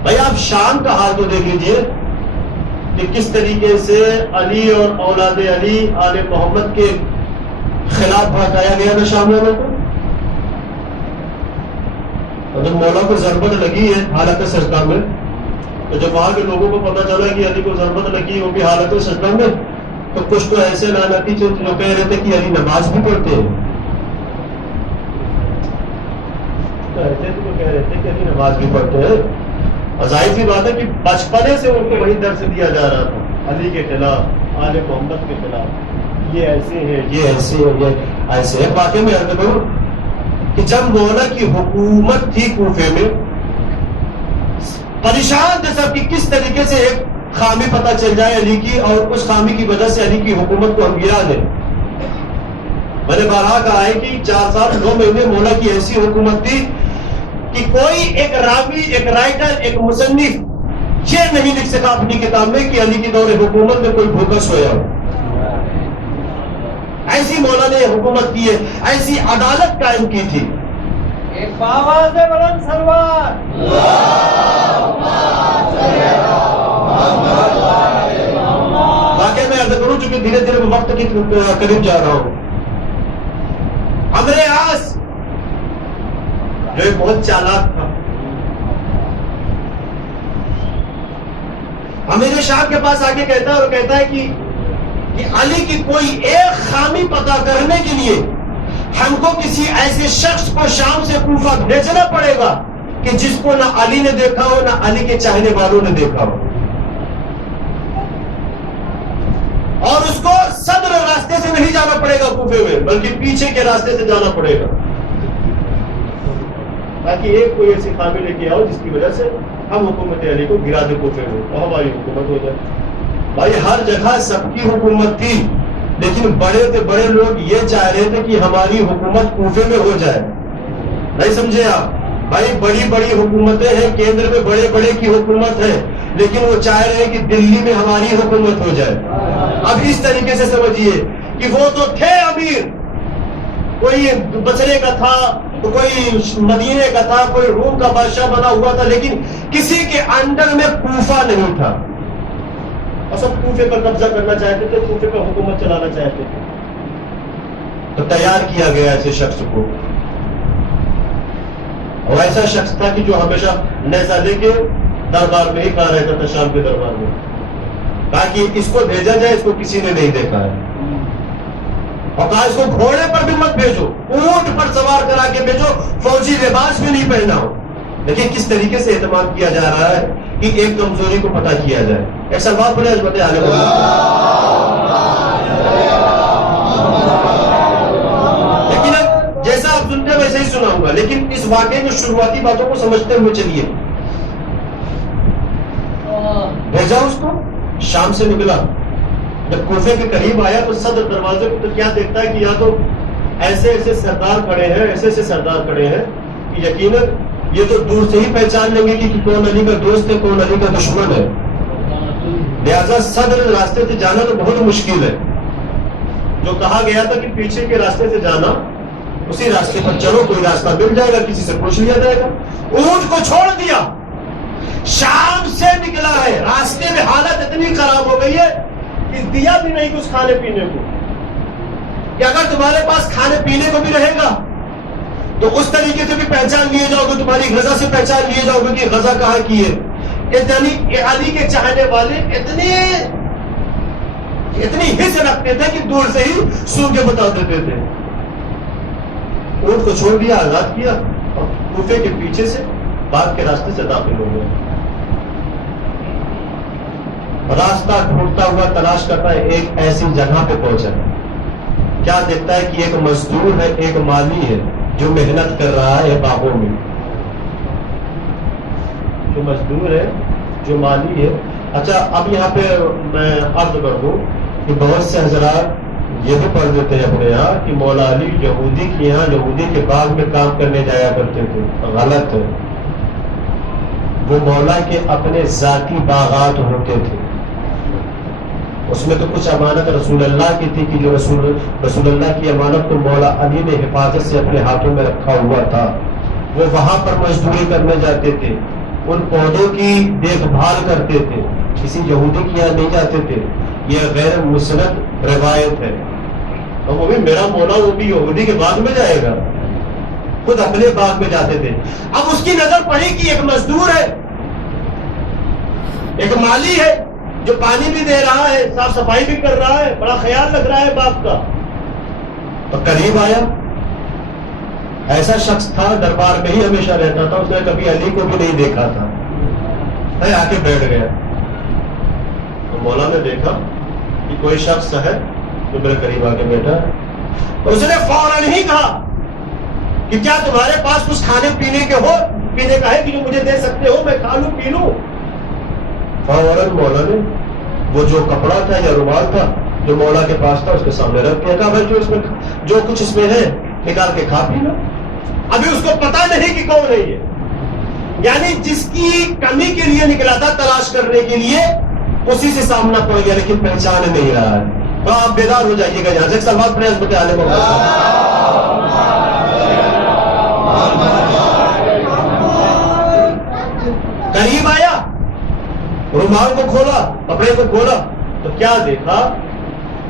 بھائی آپ شام کا حال تو دیکھ لیجیے کہ کس طریقے سے علی اور اولاد علی آل محمد کے خلاف بھڑکایا گیا نا شام میں. اور جب مولا کو ضربت لگی ہے حالت سجدہ میں, تو جب وہاں کے لوگوں کو پتا چلا کہ علی کو ضربت لگی ہوگی حالت سجدہ میں, تو کچھ تو ایسے لعنتی جو کہہ رہے تھے کہ علی نماز بھی پڑھتے ہیں. کہہ رہے تھے کہ علی نماز بھی پڑھتے ہیں. ظاہر سی بات ہے کہ بچپنے سے ان کو وہی درس دیا جا رہا تھا علی کے خلاف, آل محمد کے خلاف, یہ ایسے ہیں, یہ ایسے ہیں, یہ ایسے ہیں. واقعی میں عرض کروں کہ جب مولا کی حکومت تھی کوفے میں, پریشان تھے سب کہ کس طریقے سے ایک خامی پتہ چل جائے علی کی, اور اس خامی کی وجہ سے علی کی حکومت کو ہم گرا دیں. میں نے بارہا کہا ہے کہ 4 سال 9 مہینے مولا کی ایسی حکومت تھی کہ کوئی ایک راوی, ایک رائٹر, ایک مصنف یہ نہیں لکھ سکا اپنی کتاب میں کہ علی کی دور حکومت میں کوئی بھوکا سویا ہو. ایسی مولا نے حکومت کی ہے, ایسی عدالت قائم کی تھی. ایک باواز بلند سلوات. واقعی میں عرض کروں چونکہ دھیرے دھیرے میں وقت کے قریب جا رہا ہوں. عمرو عاص جو ایک بہت چالاک تھا, امیر شام کے پاس آ کے کہتا ہے اور کہتا ہے کہ علی کی کوئی ایک خامی پتہ کرنے کے لیے ہم کو کسی ایسے شخص کو شام سے کوفہ بھیجنا پڑے گا کہ جس کو نہ علی نے دیکھا ہو نہ علی کے چاہنے والوں نے دیکھا ہو, اور اس کو صدر راستے سے نہیں جانا پڑے گا کوفے میں, بلکہ پیچھے کے راستے سے جانا پڑے گا, تاکہ ایک کوئی ایسی خامی لے کے آؤ جس کی وجہ سے ہم حکومت علی کو گرا دے کوفے میں اور ہماری حکومت ہو جائے. بھائی ہر جگہ سب کی حکومت تھی, لیکن بڑے سے بڑے لوگ یہ چاہ رہے تھے کہ ہماری حکومت کوفے میں ہو جائے. نہیں سمجھے آپ؟ بھائی بڑی بڑی حکومتیں ہیں, کیندر میں بڑے بڑے کی حکومت ہے, لیکن وہ چاہ رہے ہیں کہ دلی میں ہماری حکومت ہو جائے. اب اس طریقے سے سمجھیے کہ وہ تو تھے امیر, کوئی بصرے کا تھا, کوئی مدینے کا تھا, کوئی روم کا بادشاہ بنا ہوا تھا, لیکن کسی کے انڈر میں کوفہ نہیں تھا, اور سب کوفے پر قبضہ کرنا چاہتے تھے, کوفے پر حکومت چلانا چاہتے تھے. تو تیار کیا گیا ایسے شخص کو, اور ایسا شخص تھا کہ جو ہمیشہ نیزہ لے کے دربار میں ہی کھڑا رہتا تھا, شام کے دربار میں, تاکہ اس کو بھیجا جائے, اس کو کسی نے نہیں دیکھا ہے. اور کہا اس کو گھوڑے پر بھی مت بھیجو, اونٹ پر سوار کرا کے بھیجو, فوجی لباس بھی نہیں پہنا ہو. دیکھیں کس طریقے سے اہتمام کیا جا رہا ہے کہ ایک کمزوری کو پتہ کیا جائے. ایک سلوات پڑھے حضرت علی محمد. لیکن اب جیسا آپ سنتے ہیں ویسے ہی سناؤں گا, لیکن اس واقعے میں شروعاتی باتوں کو سمجھتے ہوئے چلیے. بھیجا اس کو, شام سے نکلا, جب کوفے کے قریب آیا تو صدر دروازے کو تو کیا دیکھتا ہے کہ یا تو ایسے ایسے سردار کھڑے ہیں, ایسے ایسے سردار کھڑے ہیں کہ یقیناً یہ تو دور سے ہی پہچان لیں گے کہ کون علی کا دوست ہے, کون علی کا دشمن ہے. لہذا صدر راستے سے جانا تو بہت مشکل ہے. جو کہا گیا تھا کہ پیچھے کے راستے سے جانا, اسی راستے پر چلو, کوئی راستہ مل جائے گا, کسی سے پوچھ لیا جائے گا. اونٹ کو چھوڑ دیا, شام سے نکلا ہے, راستے میں حالت اتنی خراب ہو گئی ہے کہ دیا بھی نہیں کچھ کھانے پینے کو, کہ اگر تمہارے پاس کھانے پینے کو بھی رہے گا تو اس طریقے سے بھی پہچان لیے جاؤ گے, تمہاری غذا سے پہچان لیے جاؤ گے کہ غذا کہاں کی ہے. علی کے چاہنے والے اتنی حس رکھتے تھے کہ دور سے ہی سن کے بتا دیتے تھے. اونٹ کو چھوڑ دیا, آزاد کیا, اور کوفے کے پیچھے سے باغ کے راستے سے داخل ہو گئے. راستہ ڈھونڈتا ہوا تلاش کرتا ہے، ایک ایسی جگہ پہ پہنچا، کیا دیکھتا ہے کہ ایک مزدور ہے، ایک مالی ہے جو محنت کر رہا ہے باغوں میں، جو مزدور ہے جو مالی ہے۔ اچھا اب یہاں پہ میں عرض کر دوں کہ بہت سے حضرات یہ بھی پڑھ دیتے ہیں اپنے یہاں کہ مولا علی یہودی کے یہاں یہودی کے باغ میں کام کرنے جایا کرتے تھے، غلط ہے۔ وہ مولا کے اپنے ذاتی باغات ہوتے تھے، اس میں تو کچھ امانت رسول اللہ کی تھی کہ جو رسول اللہ کی امانت کو مولا علی نے حفاظت سے اپنے ہاتھوں میں رکھا ہوا تھا۔ وہ وہاں پر مزدوری کرنے جاتے تھے، ان پودوں کی دیکھ بھال کرتے تھے، کسی یہودی کے یہاں نہیں جاتے تھے۔ یہ غیر مسند روایت ہے۔ اور وہ بھی میرا مولا وہ بھی یہودی کے باغ میں جائے گا، خود اپنے باغ میں جاتے تھے۔ اب اس کی نظر پڑی کہ ایک مزدور ہے، ایک مالی ہے جو پانی بھی دے رہا ہے، صاف صفائی بھی کر رہا ہے، بڑا خیال رکھ رہا ہے باغ کا۔ تو قریب آیا، ایسا شخص تھا دربار میں ہی ہمیشہ رہتا تھا، اس نے کبھی علی کو بھی نہیں دیکھا تھا، آ کے بیٹھ گیا۔ تو مولا نے دیکھا کہ کوئی شخص ہے جو میرے قریب آ کے بیٹھا ہے، اس نے فوراً ہی کہا کہ کیا تمہارے پاس کچھ کھانے پینے کا ہے کہ جو مجھے دے سکتے ہو، میں کھا لوں پی لوں؟ فوراً مولا نے وہ جو کپڑا تھا یا رومال تھا جو مولا کے پاس تھا اس کے سامنے رکھ دیا، کہا بھائی جو کچھ اس میں ہے نکال کے کھا پی لو۔ ابھی اس کو پتا نہیں کہ کون ہے یہ، یعنی جس کی کمی کے لیے نکلا تھا تلاش کرنے کے لیے اسی سے سامنا پڑ گیا، لیکن پہچان نہیں رہا ہے۔ تو آپ بیدار ہو جائیے گا، یہاں سے سلوات پڑھیں حضرت آل محمد۔ قریب آیا، رومال کو کھولا، کپڑے کو کھولا تو کیا دیکھا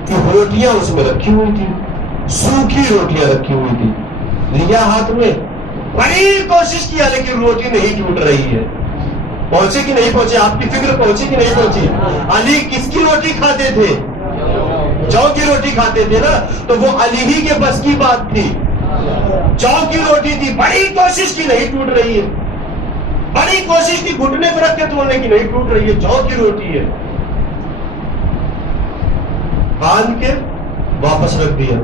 کہ روٹیاں اس میں رکھی ہوئی تھی، سوکھی روٹیاں رکھی ہوئی تھی۔ لیا ہاتھ میں، بڑی کوشش کیا لیکن روٹی نہیں ٹوٹ رہی ہے۔ پہنچے کہ نہیں پہنچے؟ آپ کی فکر پہنچی کہ نہیں پہنچی؟ علی کس کی روٹی کھاتے تھے؟ جو کی روٹی کھاتے تھے نا، تو وہ علی ہی کے بس کی بات تھی۔ جو کی روٹی تھی، بڑی کوشش کی نہیں ٹوٹ رہی ہے، بڑی کوشش کی گھٹنے پر رکھ کے توڑنے کی نہیں ٹوٹ رہی ہے، جو کی روٹی ہے۔ باندھ کے واپس رکھ دیا۔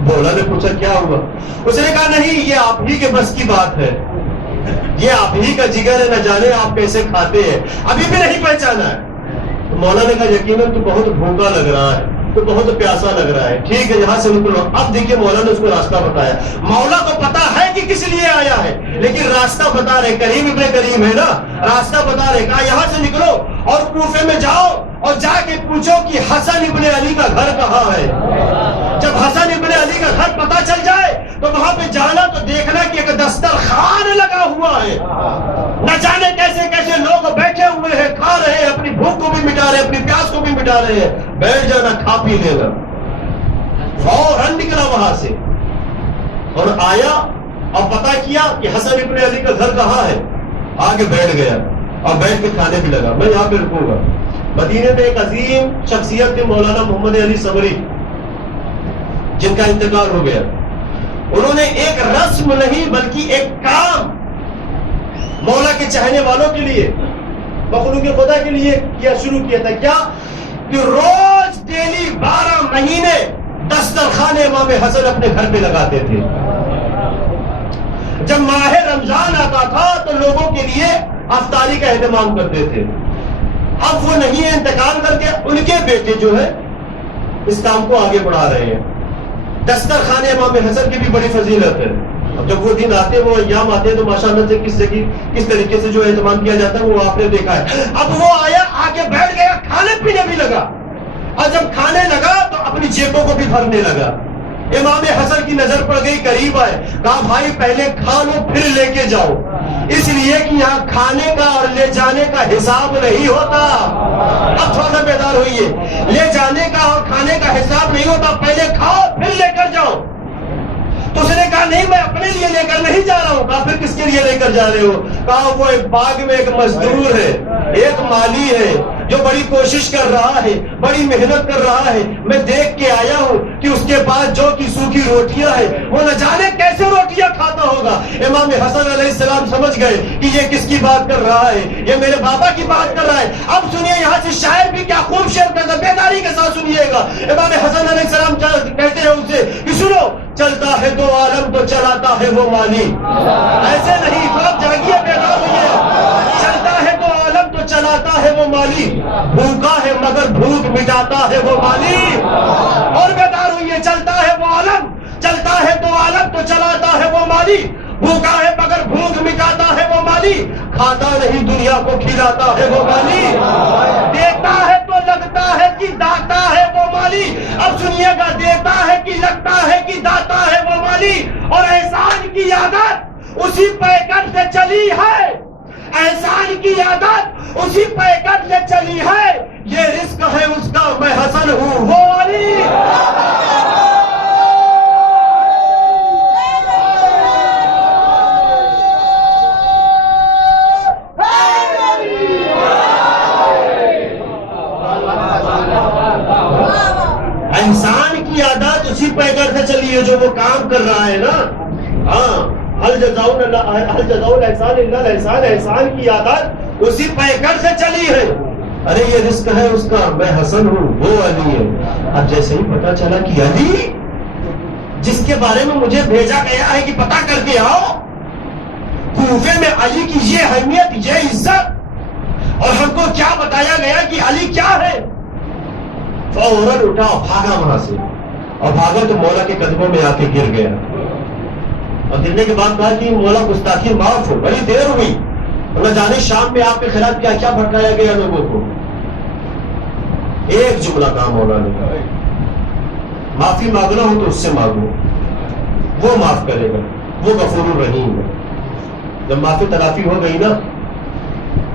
مولا نے پوچھا کیا ہوا؟ اس نے کہا نہیں، یہ آپ ہی کے بس کی بات ہے، یہ آپ ہی کا جگر ہے، نہ جانے آپ کیسے کھاتے ہیں، ابھی بھی نہیں پہچانا ہے۔ تو مولا نے کہا یقیناً تو بہت بھوکا لگ رہا ہے، تو بہت پیاسا لگ رہا ہے، ٹھیک ہے یہاں سے نکلو۔ اب دیکھیے مولا نے اس کو راستہ بتایا۔ مولا کو پتا ہے کہ کس لیے آیا ہے، لیکن راستہ بتا رہے، کریم ابن کریم ہے نا، راستہ بتا رہے، کہا یہاں سے نکلو اور کوفے میں جاؤ اور جا کے پوچھو کہ حسن ابن علی کا گھر کہاں ہے۔ جب حسن ابن علی کا گھر پتا چل جائے تو وہاں پہ جانا تو دیکھنا کہ ایک دسترخوان لگا ہوا ہے، نہ جانے کیسے کیسے لوگ بیٹھے ہوئے ہیں، کھا رہے ہیں، اپنی بھوک کو بھی مٹا رہے ہیں، اپنی پیاس کو بھی مٹا رہے ہیں، بیٹھ جانا، کھا پی لینا۔ فوراً نکلا وہاں سے اور آیا اور پتا کیا کہ حسن ابن علی کا گھر کہاں ہے، آگے بیٹھ گیا اور بیٹھ کے کھانے بھی لگا۔ میں یہاں پہ رکوں گا۔ مدینے میں ایک عظیم شخصیت تھی مولانا محمد علی صبری، جن کا انتقال ہو گیا۔ انہوں نے ایک رسم نہیں بلکہ ایک کام مولا کے چاہنے والوں کے لیے، مخلوق خدا کے لیے کیا شروع کیا تھا۔ کیا کہ روز ڈیلی 12 مہینے دسترخوان امام حسن اپنے گھر پہ لگاتے تھے۔ جب ماہ رمضان آتا تھا تو لوگوں کے لیے افطاری کا اہتمام کرتے تھے۔ اب وہ نہیں ہے، انتقال کر کے ان کے بیٹے جو ہے اس کام کو آگے بڑھا رہے ہیں۔ دسترخوان امام حسن کی بھی بڑی فضیلت ہے۔ اب جب وہ دن آتے ہیں، وہ ایام آتے ہیں تو ماشاءاللہ سے کس طریقے سے جو اہتمام کیا جاتا ہے وہ آپ نے دیکھا ہے۔ اب وہ آیا، آ کے بیٹھ گیا، کھانے پینے بھی لگا، اور جب کھانے لگا تو اپنی جیبوں کو بھی بھرنے لگا۔ امام حسن کی نظر پڑ گئی، قریب آئے، کہا بھائی پہلے کھا لو پھر لے کے جاؤ، اس لیے کہ یہاں کھانے کا اور لے جانے کا حساب نہیں ہوتا۔ اب تھوڑا سا بیدار ہوئیے، لے جانے کا اور کھانے کا حساب نہیں ہوتا، پہلے کھاؤ پھر لے کر جاؤ۔ تو اس نے کہا نہیں، میں اپنے لیے لے کر نہیں جا رہا ہوں۔ کہا پھر کس کے لیے لے کر جا رہے ہو؟ کہا وہ ایک باغ میں ایک مزدور ہے، ایک مالی ہے، جو بڑی کوشش کر رہا ہے, بڑی محنت کر رہا ہے. میں دیکھ کے آیا ہوں کہ اس کے پاس جو کی سوکھی روٹیاں ہیں, وہ نہ جانے کیسے روٹیاں کھاتا ہوگا. امام حسن علیہ السلام سمجھ گئے کہ یہ کس کی بات کر رہا ہے, یہ میرے بابا کی بات کر رہا ہے. اب سنیے یہاں سے شاعر بھی کیا خوب شعر کرتا, بیداری کے ساتھ سنیے گا. امام حسن علیہ السلام کہتے ہیں اسے کہ سنو, چلتا ہے تو عالم تو چلاتا ہے وہ مالی. ایسے نہیں, تو آپ جاگیے, بیدار ہوئیے. چلتا ہے تو عالم تو چلاتا ہے وہ مالی, بھوکا ہے مگر بھوک مٹاتا ہے وہ مالی. اور بیدار ہوئیے. چلتا ہے وہ عالم, چلتا ہے تو عالم تو چلاتا ہے وہ مالی, بھوکا ہے مگر بھوک مٹاتا ہے وہ مالی, کھاتا نہیں دنیا کو کھلاتا ہے وہ مالی, دیتا ہے تو لگتا ہے کہ داتا ہے وہ مالی. اب سنیے گا, دیتا ہے کہ لگتا ہے کہ داتا ہے وہ مالی. اور احسان کی عادت اسی پیکر سے چلی ہے, احسان کی عادت اسی پیکر سے چلی ہے. یہ رزق ہے اس کا, میں حسن ہوں وہ علی. انسان کی عادت اسی پیکر سے چلی ہے جو وہ کام کر رہا ہے نا. ہاں, حل جزاؤ الاحسان الا الاحسان, احسان کی عادت اسی پیکر سے چلی ہے. ارے یہ رزق ہے اس کا, میں حسن ہوں وہ علی ہے. اب جیسے ہی پتا چلا کہ علی جس کے بارے میں مجھے بھیجا گیا ہے کہ پتا کر کے آؤ, کوفے میں علی کی یہ اہمیت, یہ عزت, اور ہم کو کیا بتایا گیا کہ علی کیا ہے, فوراً اٹھا بھاگا وہاں سے. اور بھاگا تو مولا کے قدموں میں آ کے گر گیا. اور گرنے کے بعد کہا کہ مولا گستاخی معاف ہو, بڑی دیر ہوئی, نہ جانے شام میں آپ کے خلاف کیا کیا بھٹکایا گیا لوگوں کو. ایک جملہ کہا مولا نے, معافی مانگنا ہو تو اس سے مانگو, وہ معاف کرے گا, وہ غفور الرحیم ہے. جب معافی تلافی ہو گئی نا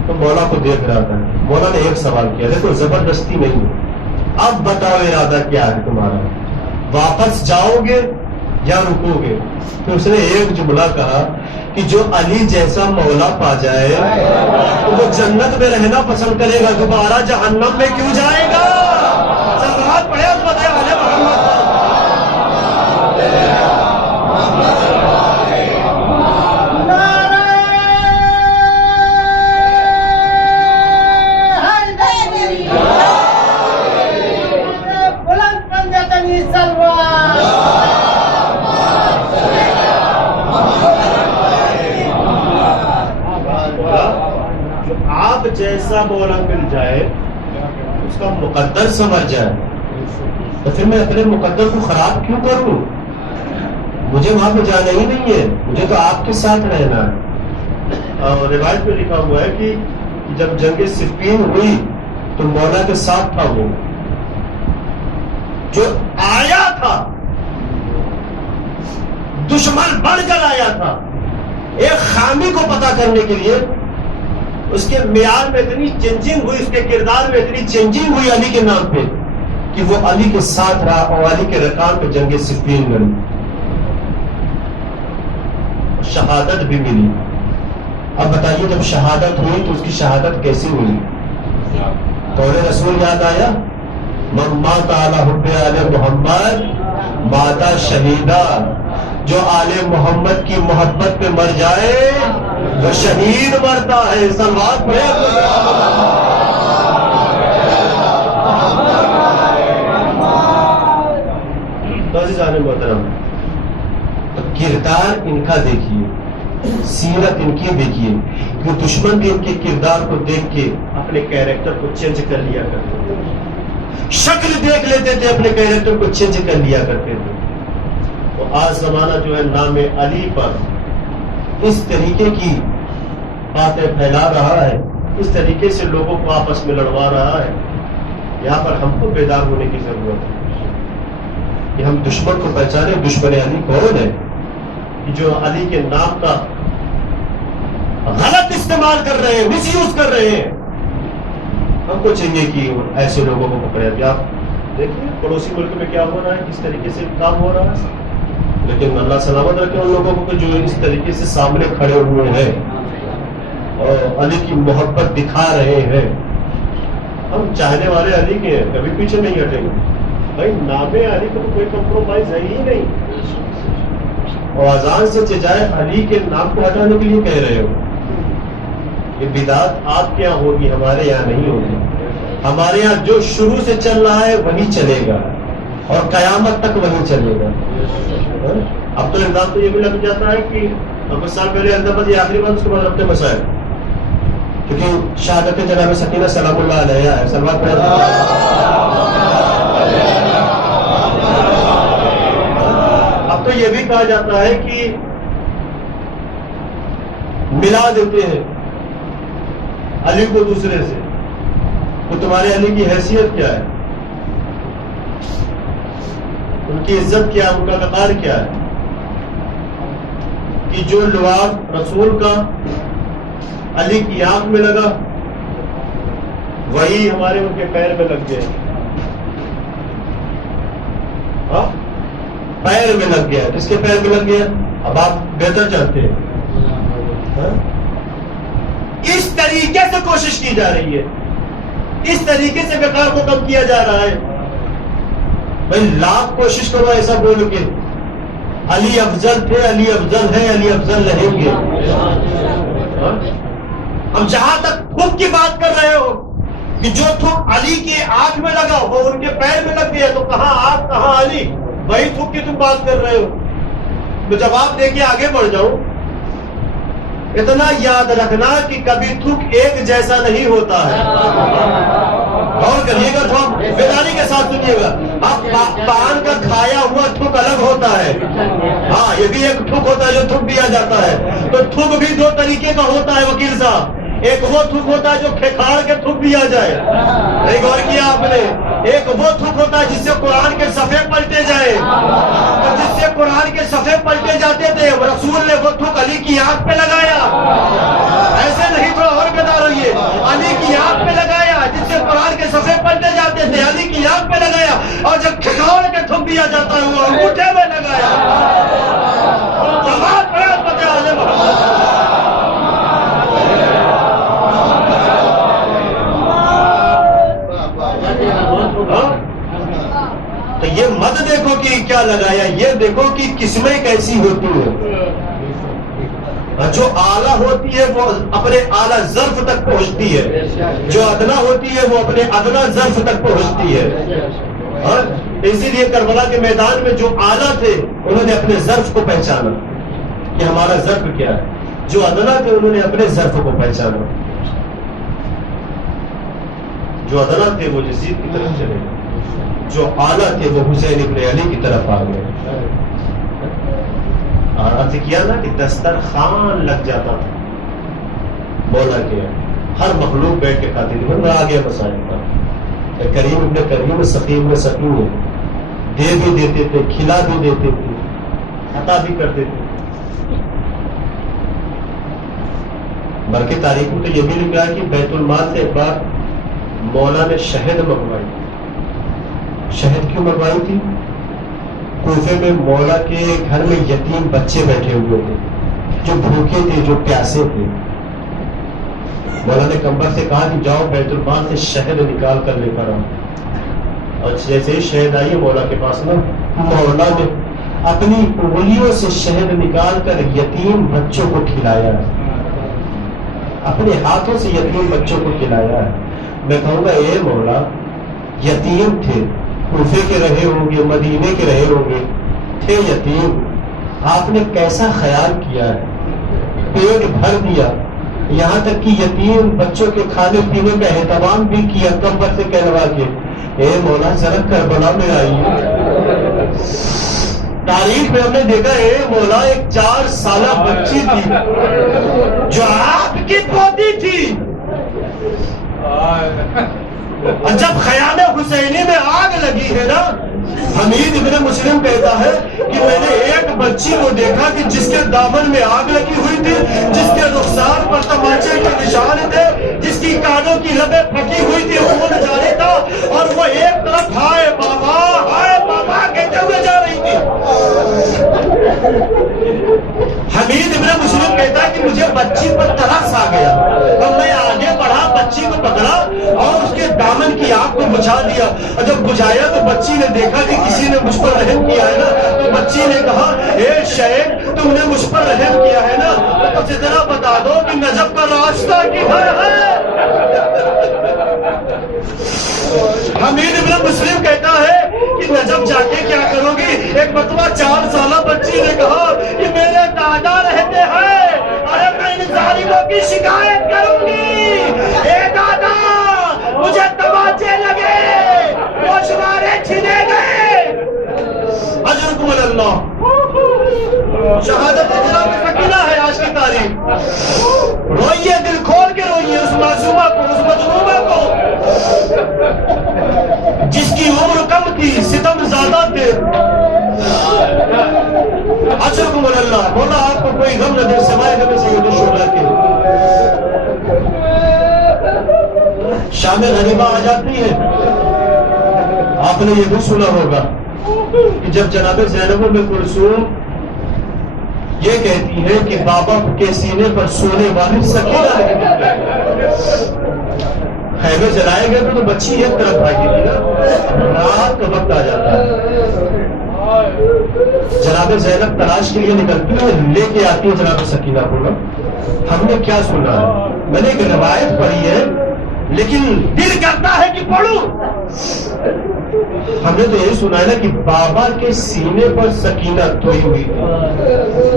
تو مولا کو دیکھ رہا تھا. مولا نے ایک سوال کیا, دیکھو زبردستی نہیں, اب بتاؤ ارادہ کیا ہے تمہارا, واپس جاؤ گے یا رکو گے؟ تو اس نے ایک جملہ کہا کہ جو علی جیسا مولا پا جائے تو وہ جنت میں رہنا پسند کرے گا, دوبارہ جہنم میں کیوں جائے گا. سلوات پڑھے اس بتائے والے محمد. آپ جیسا مولا مل جائے, اس کا مقدر سمجھ جائے, تو پھر میں اپنے مقدر کو خراب کیوں کروں؟ مجھے وہاں پہ جانا ہی نہیں ہے, مجھے تو آپ کے ساتھ رہنا ہے. اور روایت میں لکھا ہوا ہے کہ جب جنگ صفین ہوئی تو مولا کے ساتھ تھا وہ جو آیا تھا, دشمن بڑھ کر آیا تھا ایک خامی کو پتا کرنے کے لیے. اس کے معیار میں اتنی چینجنگ ہوئی, اس کے کردار میں اتنی چینجنگ ہوئی علی کے نام پہ کہ وہ علی کے ساتھ رہا اور علی کے رکان پہ جنگ صفین لڑی, شہادت بھی ملی. اب بتائیے جب شہادت ہوئی تو اس کی شہادت کیسی ہوئی؟ قول رسول یاد آیا, من مات علی حب آل محمد ماتا شہیدہ, جو آل محمد کی محبت پہ مر جائے وہ شہید مرتا ہے. سلوات پڑھے. محترم, کردار ان کا دیکھیے, سیرت ان کی دیکھیے, کہ دشمن بھی ان کے کردار کو دیکھ کے اپنے کیریکٹر کو چینج کر لیا کرتے تھے, شکل دیکھ لیتے تھے, اپنے کیریکٹر کو چینج کر لیا کرتے تھے. تو آج زمانہ جو ہے نام علی پر اس طریقے کی باتیں پھیلا رہا ہے, اس طریقے سے لوگوں کو آپس میں لڑوا رہا ہے. یہاں پر ہم کو بیدار ہونے کی ضرورت ہے کہ ہم دشمن کو پہچانے. دشمن علی کون ہے؟ کہ جو علی کے نام کا غلط استعمال کر رہے ہیں, مس یوز کر رہے ہیں. ہم کو چاہیے کہ ایسے لوگوں کو پکڑے. ابھی آپ دیکھیے پڑوسی ملک میں کیا ہو رہا ہے, کس طریقے سے کام ہو رہا ہے. لیکن اللہ سلامت رکھے ان لوگوں کو جو اس طریقے سے سامنے کھڑے ہوئے ہیں اور علی کی محبت دکھا رہے ہیں. ہم چاہنے والے علی کے ہیں، کبھی پیچھے نہیں ہٹیں گے بھائی. نام علی کو تو کوئی کمپرومائز ہے ہی نہیں. اور اذان سے چچائے علی کے نام کو ہٹانے کے لیے کہہ رہے ہو. یہ بدعت آپ کے یہاں ہوگی، ہمارے یہاں نہیں ہوگی. ہمارے یہاں جو شروع سے چل رہا ہے وہی چلے گا اور قیامت تک وہی چلے گا. اب تو الزام تو یہ بھی لگ جاتا ہے کہ کچھ سال پہلے اندر یہ آخری بات، اس کے بعد ربط مسائل، کیونکہ شہادت جناب سکینہ سلام اللہ علیہ ہے. سلوات پڑھ. اب تو یہ بھی کہا جاتا ہے کہ ملا دیتے ہیں علی کو دوسرے سے. تو تمہارے علی کی حیثیت کیا ہے، ان کی عزت کیا، ان کا وقار کیا ہے کہ جو لعاب رسول کا علی کی آنکھ میں لگا وہی ہمارے ان کے پیر میں لگ گئے. پیر میں لگ گیا. کس کے پیر میں لگ گیا؟ اب آپ بہتر جانتے ہیں. اس طریقے سے کوشش کی جا رہی ہے، اس طریقے سے وقار کو کم کیا جا رہا ہے. بھائی لاکھ کوشش کرو ایسا بول کے علی افضل تھے، علی افضل ہے، علی افضل رہیں گے. ہم جہاں تک تھوک کی بات کر رہے ہو کہ جو تھوک علی کی آنکھ میں لگا وہ ان کے پیر میں لگ گیا، تو کہاں آپ کہاں علی؟ وہی تھوک کی تم بات کر رہے ہو. تو جواب دے کے آگے بڑھ جاؤ. اتنا یاد رکھنا کہ کبھی تھوک ایک جیسا نہیں ہوتا ہے. غور کریے گا، تھوڑا بیداری کے ساتھ سنیے گا. اب پان کا کھایا ہوا تھوک الگ ہوتا ہے. ہاں، یہ بھی ایک تھوک ہوتا ہے جو تھوک دیا جاتا ہے. تو تھوک بھی دو طریقے کا ہوتا ہے وکیل صاحب. ایک وہ تھوک ہوتا ہے جو کھکھاڑ کے تھوک دیا جائے، نہیں غور کیا آپ نے. ایک وہ تھوک ہوتا ہے جس سے قرآن کے صفحے پلٹے جائے، اور جس سے قرآن کے صفحے پلٹے جاتے تھے رسول نے وہ تھوک علی کی آنکھ پہ لگایا. ایسے نہیں، تھوڑا اور بتا رہی ہے. علی کی آنکھ پہ لگایا جس سے قرآن کے صفحے پلٹے جاتے تھے، علی کی آنکھ پہ لگایا. اور جب کھکھاڑ کے تھوک دیا جاتا ہے وہ انگوٹھے میں لگایا. جواب پڑا پتہ آج محمد. تو یہ مت دیکھو کہ کیا لگایا، یہ دیکھو کہ قسمیں کیسی ہوتی ہے. جو اعلیٰ ہوتی ہے وہ اپنے اعلیٰ ظرف تک پہنچتی ہے، جو ادنا ہوتی ہے وہ اپنے ادنا ظرف تک پہنچتی ہے. اسی لیے کربلا کے میدان میں جو اعلیٰ تھے انہوں نے اپنے ظرف کو پہچانا کہ ہمارا ظرف کیا ہے. جو ادنا تھے انہوں نے اپنے ظرف کو پہچانا. جو ادنا تھے وہ یزید کی طرف چلے گئے، جو اعلیٰ تھے وہ حسین ابن علی کی طرف آ گئے. اور کیا نا کہ دسترخوان لگ جاتا تھا مولا کے، ہر مخلوق بیٹھ کے کھاتی تھی. میں آ گیا مسائل پر. کریم ابن کریم سقیم میں سقیم دے بھی دیتے تھے، کھلا بھی دیتے تھے، عطا بھی کرتے تھے. بلکہ تاریخ میں تو یہ بھی لکھا ہے کہ بیت المال سے ایک بار مولا نے شہد منگوائی. شہد کیوں منگوائی تھی؟ کوفے میں مولا کے گھر میں یتیم بچے بیٹھے ہوئے تھے جو بھوکے تھے، جو پیاسے تھے. مولا نے کمبر سے کہا کہ جاؤ بیت المال سے شہد نکال کر لے کر آؤ. اور جیسے ہی شہد آئی مولا کے پاس نا، مولا نے اپنی انگلیوں سے شہد نکال کر یتیم بچوں کو کھلایا ہے، اپنے ہاتھوں سے یتیم بچوں کو کھلایا ہے. میں کہوں گا اے مولا، یتیم تھے، کوفے کے رہے ہوں گے، مدینے کے رہے ہوں گے، تھے یتیم، آپ نے کیسا خیال کیا ہے، پیٹ بھر دیا، یہاں تک کہ یتیم بچوں کے کھانے پینے کا اہتمام بھی کیا کمبر سے کہلوا کے. اے مولا ذرا کربلا میں آئیے. تاریخ میں ہم نے دیکھا اے مولا ایک 4 سالہ بچی تھی جو آپ کی پوتی تھی، اور جب خیام حسینی میں آگ لگی ہے نا، حمید ابن مسلم کہتا ہے کہ میں نے ایک بچی کو دیکھا کہ جس کے دامن میں آگ لگی ہوئی تھی، جس کے رخسار پر تماچے کے نشان تھے، جس کی کانوں کی لبیں پھٹی ہوئی تھی، خون جاری تھا، اور وہ ایک طرف ہائے بابا کہتے ہوئے جا رہی تھی. حمید ابن مسلم کہتا ہے کہ مجھے بچی پر ترس آ گیا، اور میں آگے بڑھا، بچی کو پکڑا اور اس کے دامن بجھا دیا، اور جب بجھایا تو بچی نے دیکھا کہ کسی نے مجھ پر رحم کیا ہے نا، تو بچی نے کہا اے شیخ تم نے مجھ پر رحم کیا ہے نا، تو مجھے ذرا بتا دو کہ نجف کا راستہ کدھر ہے؟ حمید ابن مسلم کہتا ہے کہ نجف جا کے کیا کرو گی؟ ایک مرتبہ 4 سالہ بچی نے کہا کہ میرے دادا رہتے ہیں، ارے میں ان ظالموں کی شکایت کروں گی، اے دادا مجھے تماچے لگے، گوشوارے چھینے گئے، اجرکم اللہ۔ شہادت جناب سکینہ ہے آج کی تاریخ، روئیے دل کھول کے روئیے اس معصومہ کو، اس مظلومہ کو جس کی عمر کم تھی، ستم زیادہ تھے۔ اجرکم اللہ۔ مولا آپ کو کوئی غم نہ دے سوائے غم سید الشہداء کے۔ شام غریبہ آ جاتی ہے، آپ نے یہ بھی سنا ہوگا کہ جب جناب زینب ام کلثوم یہ کہتی ہے کہ بابا کے سینے پر سونے والی سکینہ خیمے جلائے گئے تو بچی ایک طرف بھاگی تھی نا، رات کا وقت آ جاتا ہے، جناب زینب تلاش کے لیے نکلتی ہے، لے کے آتی ہے جناب سکینہ کو۔ ہم نے کیا سنا ہے؟ میں نے ایک روایت پڑھی ہے لیکن دل کرتا ہے کہ پڑھوں۔ ہم نے تو یہی سنا ہے نا کہ بابا کے سینے پر سکینہ توئی ہوئی تھی،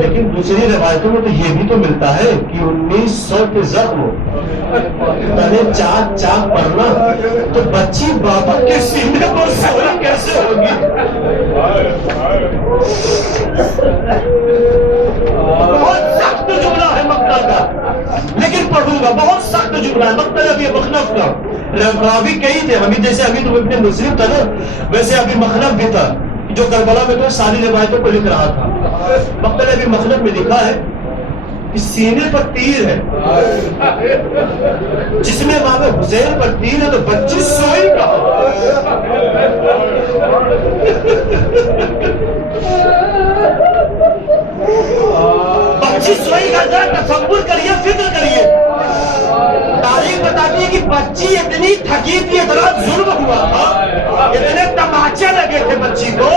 لیکن دوسری روایتوں میں تو یہ بھی تو ملتا ہے کہ 1900 کے زخم چاک چاک پڑنا، تو بچی بابا کے سینے پر سوئی کیسے ہوگی؟ بہت سخت جملہ ہے مکہ کا، لیکن پڑھوں گا، بہت سخت جملہ ہے مکہ ابھی مخنف کا۔ راوی کئی تھے، ہمیں جیسے ابھی تو ابن مسلم تھا نا، ویسے ابھی مخنف بھی تھا جو کربلا میں تو ساری روایتوں کو لکھ رہا تھا۔ مکہ ابھی مخنف میں لکھا ہے کہ سینے پر تیر ہے، جس میں امام حسین پر تیر ہے تو بچی سوئی کہاں؟ بچی سوئی کا ذرا تصور کریے، فکر کریے۔ تاریخ بتاتی ہے کہ بچی اتنی تھکی تھی، اتنا ظلم ہوا تھا، اتنے تماچے لگے تھے بچی کو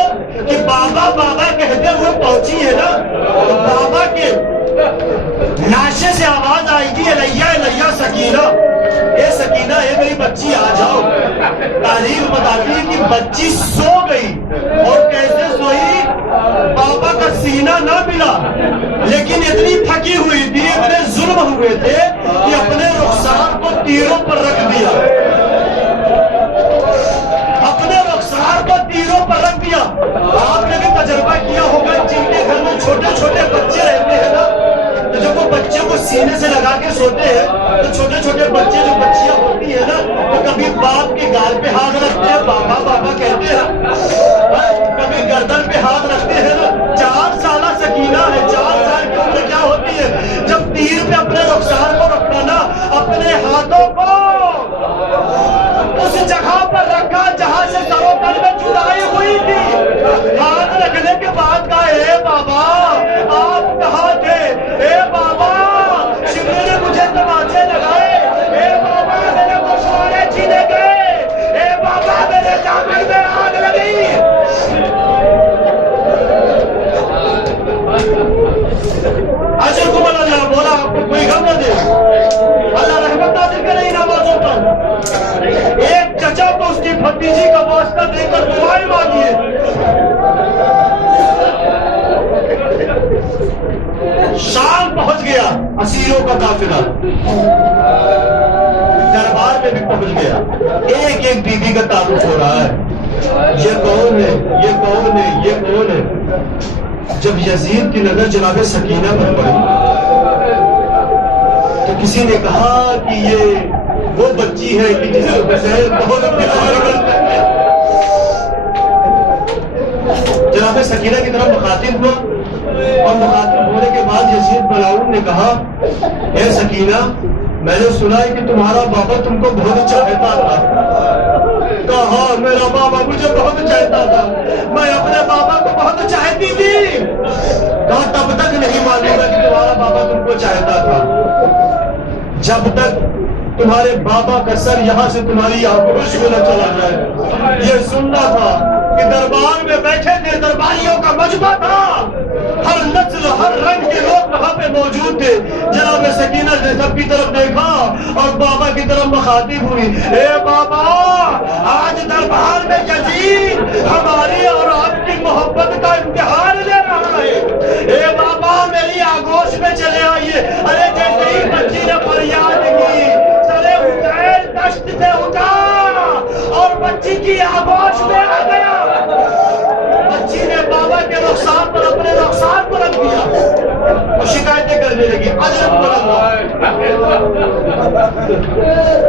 کہ بابا بابا کہتے ہوئے پہنچی ہے نا، تو بابا کے لاشے سے آواز آئی تھی الیہ الیہ سکینہ، اے سکینہ اے میری بچی آ جاؤ۔ تاریخ بتاتی ہے کہ بچی سو گئی، اور کیسے سوئی؟ بابا کا سینہ نہ ملا، لیکن اتنی تھکی ہوئی تھی، اتنے ظلم ہوئے تھے کہ اپنے رخسار کو تیروں پر رکھ دیا، اپنے رخسار کو تیروں پر رکھ دیا۔ آپ نے بھی تجربہ کیا ہوگا، جن کے گھر میں چھوٹے چھوٹے بچے رہتے ہیں نا، تو جب وہ بچے کو سینے سے لگا کے سوتے ہیں تو چھوٹے چھوٹے بچے جو بچیاں ہوتی ہیں نا، تو کبھی باپ کے گال پہ ہاتھ رکھتے ہیں، بابا بابا کہتے ہیں، کبھی گردن پہ ہاتھ رکھتے ہیں نا۔ 4 سالہ سکینہ ہے، 4 سال کی عمر کیا ہوتی ہے؟ جب تیر پہ اپنے رخسار کو رکھنا نا، اپنے ہاتھوں کو اس جگہ پر رکھا جہاں سے سروں پر میں جدائی ہوئی تھی، ہاتھ رکھنے کے بعد کہا اے بابا آپ کہاں تھے؟ اے بابا شبلی نے مجھے تماچے لگائے، اے بابا میرے گوشوارے چھینے گئے، اے بابا میرے جامن میں آگ لگی۔ اجرکم اللہ۔ بولا آپ کو کوئی غم نہ دے، اللہ رحمت نازل کرے ان آوازوں پر۔ ایک چچا کو اس کی بھتیجی کا واسطہ دے کر دعائیں مانگیے۔ شام پہنچ گیا اسیروں کا قافلہ، دربار میں بھی پہنچ گیا، ایک ایک بیوی کا تعارف ہو رہا ہے، یہ کون ہے، یہ کون ہے، یہ کون ہے۔ جب یزید کی نظر جناب سکینہ پر پڑی تو کسی نے کہا کہ یہ وہ بچی ہے کہ جس کو حسین بہت پیار کرتے ہیں۔ جناب سکینہ کی طرف مخاطب ہوا، اور مخاطب ہونے کے بعد یزید ملعون نے کہا اے سکینہ میں نے سنا ہے کہ تمہارا بابا تم کو بہت چاہتا تھا۔ کہا میرا بابا مجھے بہت چاہتا تھا، میں اپنے بابا کو بہت چاہتی تھی۔ کہا تب تک نہیں معلوم ہے کہ تمہارا بابا تم کو چاہتا تھا، جب تک تمہارے بابا کا سر یہاں سے تمہاری آغوش میں نہ چلا جائے۔ یہ سننا تھا کہ دربار میں بیٹھے تھے، درباریوں کا مجمع تھا، ہر نسل ہر رنگ کے لوگ وہاں پہ موجود تھے۔ جناب سکینہ نے سب کی طرف دیکھا اور بابا کی طرف مخاطب ہوئی، اے بابا، آج دربار میں یزید ہماری اور آپ کی محبت کا امتحان لے رہا ہے۔ اے بابا، میری آغوش میں چلے آئیے۔ ارے جیسے ہی بچی نے فریاد کی، سر حسین دشت سے اٹھا اور بچی کی آغوش میں آ گیا۔ بچی نے بابا کے رخسار پر اپنے رخسار پر رکھ دیا اور شکایتیں کرنے لگی،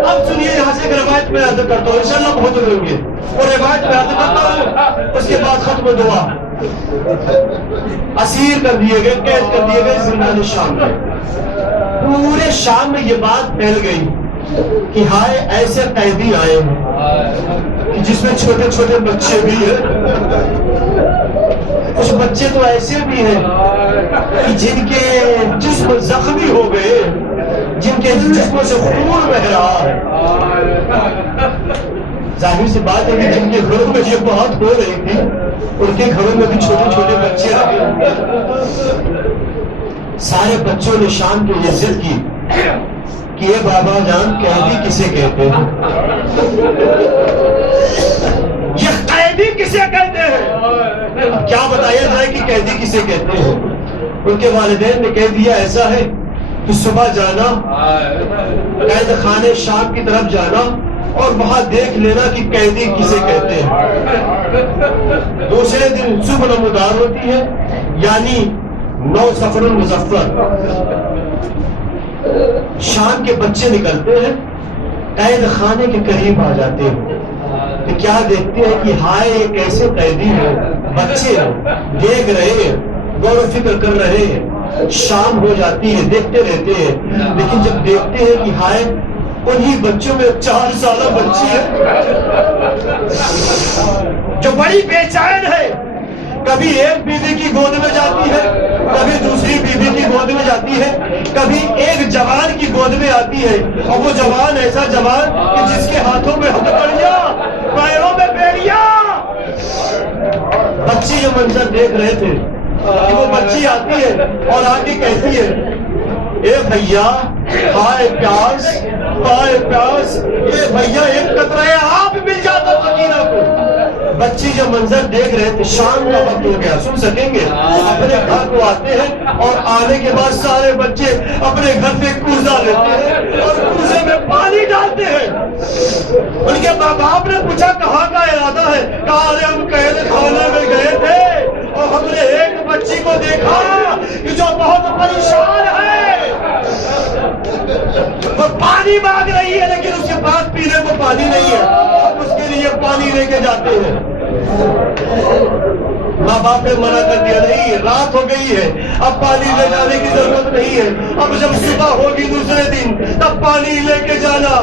اب سنیے، یہاں سے ایک روایت میں عرض کرتا ہوں، انشاءاللہ بہت ضروری ہے، اور روایت میں عرض کرتا ہوں، اس کے بعد ختم دعا۔ اسیر کر دیے گئے، قید کر دیے گئے زندان شام میں۔ پورے شام میں یہ بات پھیل گئی کہ ہائے ایسے قیدی آئے ہیں کہ جس میں چھوٹے چھوٹے بچے بھی ہیں، کچھ بچے تو ایسے بھی ہیں کہ جن کے جسم زخمی ہو گئے، جن کے جسموں سے خون بہ رہا ہے۔ ظاہر سی بات ہے کہ جن کے گھروں میں یہ بات ہو رہی تھی، ان کے گھروں میں بھی چھوٹے چھوٹے بچے رہے۔ سارے بچوں نے شام کو یہ ضد کی کہ یہ بابا جان قیدی کسے کہتے ہیں؟ یہ قیدی کسے کہتے ہیں؟ اب کیا بتایا جائے کہ قیدی کسے کہتے ہیں؟ ان کے والدین نے کہہ دیا ایسا ہے کہ صبح جانا، قید خانے شام کی طرف جانا اور وہاں دیکھ لینا کہ قیدی کسے کہتے ہیں۔ دوسرے دن صبح نمودار ہوتی ہے، یعنی 9 صفر المظفر، شام کے بچے نکلتے ہیں، قید خانے کے قریب آ جاتے ہیں تو کیا دیکھتے ہیں کہ ہائے یہ کیسے قیدی ہیں، بچے ہیں، دیکھ رہے ہیں، غور و فکر کر رہے ہیں۔ شام ہو جاتی ہے، دیکھتے رہتے ہیں، لیکن جب دیکھتے ہیں کہ ہائے انہی بچوں میں 4 سالہ بچی ہے جو بڑی بے چین ہے، کبھی ایک بیوی کی گود میں جاتی ہے، کبھی دوسری بیوی کی گود میں جاتی ہے، کبھی ایک جوان کی گود میں آتی ہے، اور وہ جوان ایسا جوان کہ جس کے ہاتھوں میں ہتھکڑیاں، پیروں میں بیڑیاں۔ بچی جو منظر دیکھ رہے تھے کہ وہ بچی آتی ہے اور آگے کہتی ہے، اے بھیا ہائے پیاس، ہائے پیاس، اے بھیا ایک قطرہ آب مل جاتا سکینہ کو۔ بچی جو منظر دیکھ رہے تھے، شام کا وقت ہو گیا، سن سکیں گے، اپنے گھر کو آتے ہیں اور آنے کے بعد سارے بچے اپنے گھر سے کوزہ لیتے ہیں اور کوزے میں پانی ڈالتے ہیں۔ ان کے ماں باپ نے پوچھا کہاں کا ارادہ ہے؟ کہا ارے ہم قید خانے میں گئے تھے اور ہم نے ایک بچی کو دیکھا کہ جو بہت پریشان ہے، وہ پانی مانگ رہی ہے لیکن اس کے پاس پینے کو پانی نہیں ہے، ہم اس کے لیے پانی لے کے جاتے ہیں۔ ماں باپ نے منع کر دیا، نہیں رات ہو گئی ہے، اب پانی لے جانے کی ضرورت نہیں ہے، اب جب صبح ہوگی دوسرے دن تب پانی لے کے جانا۔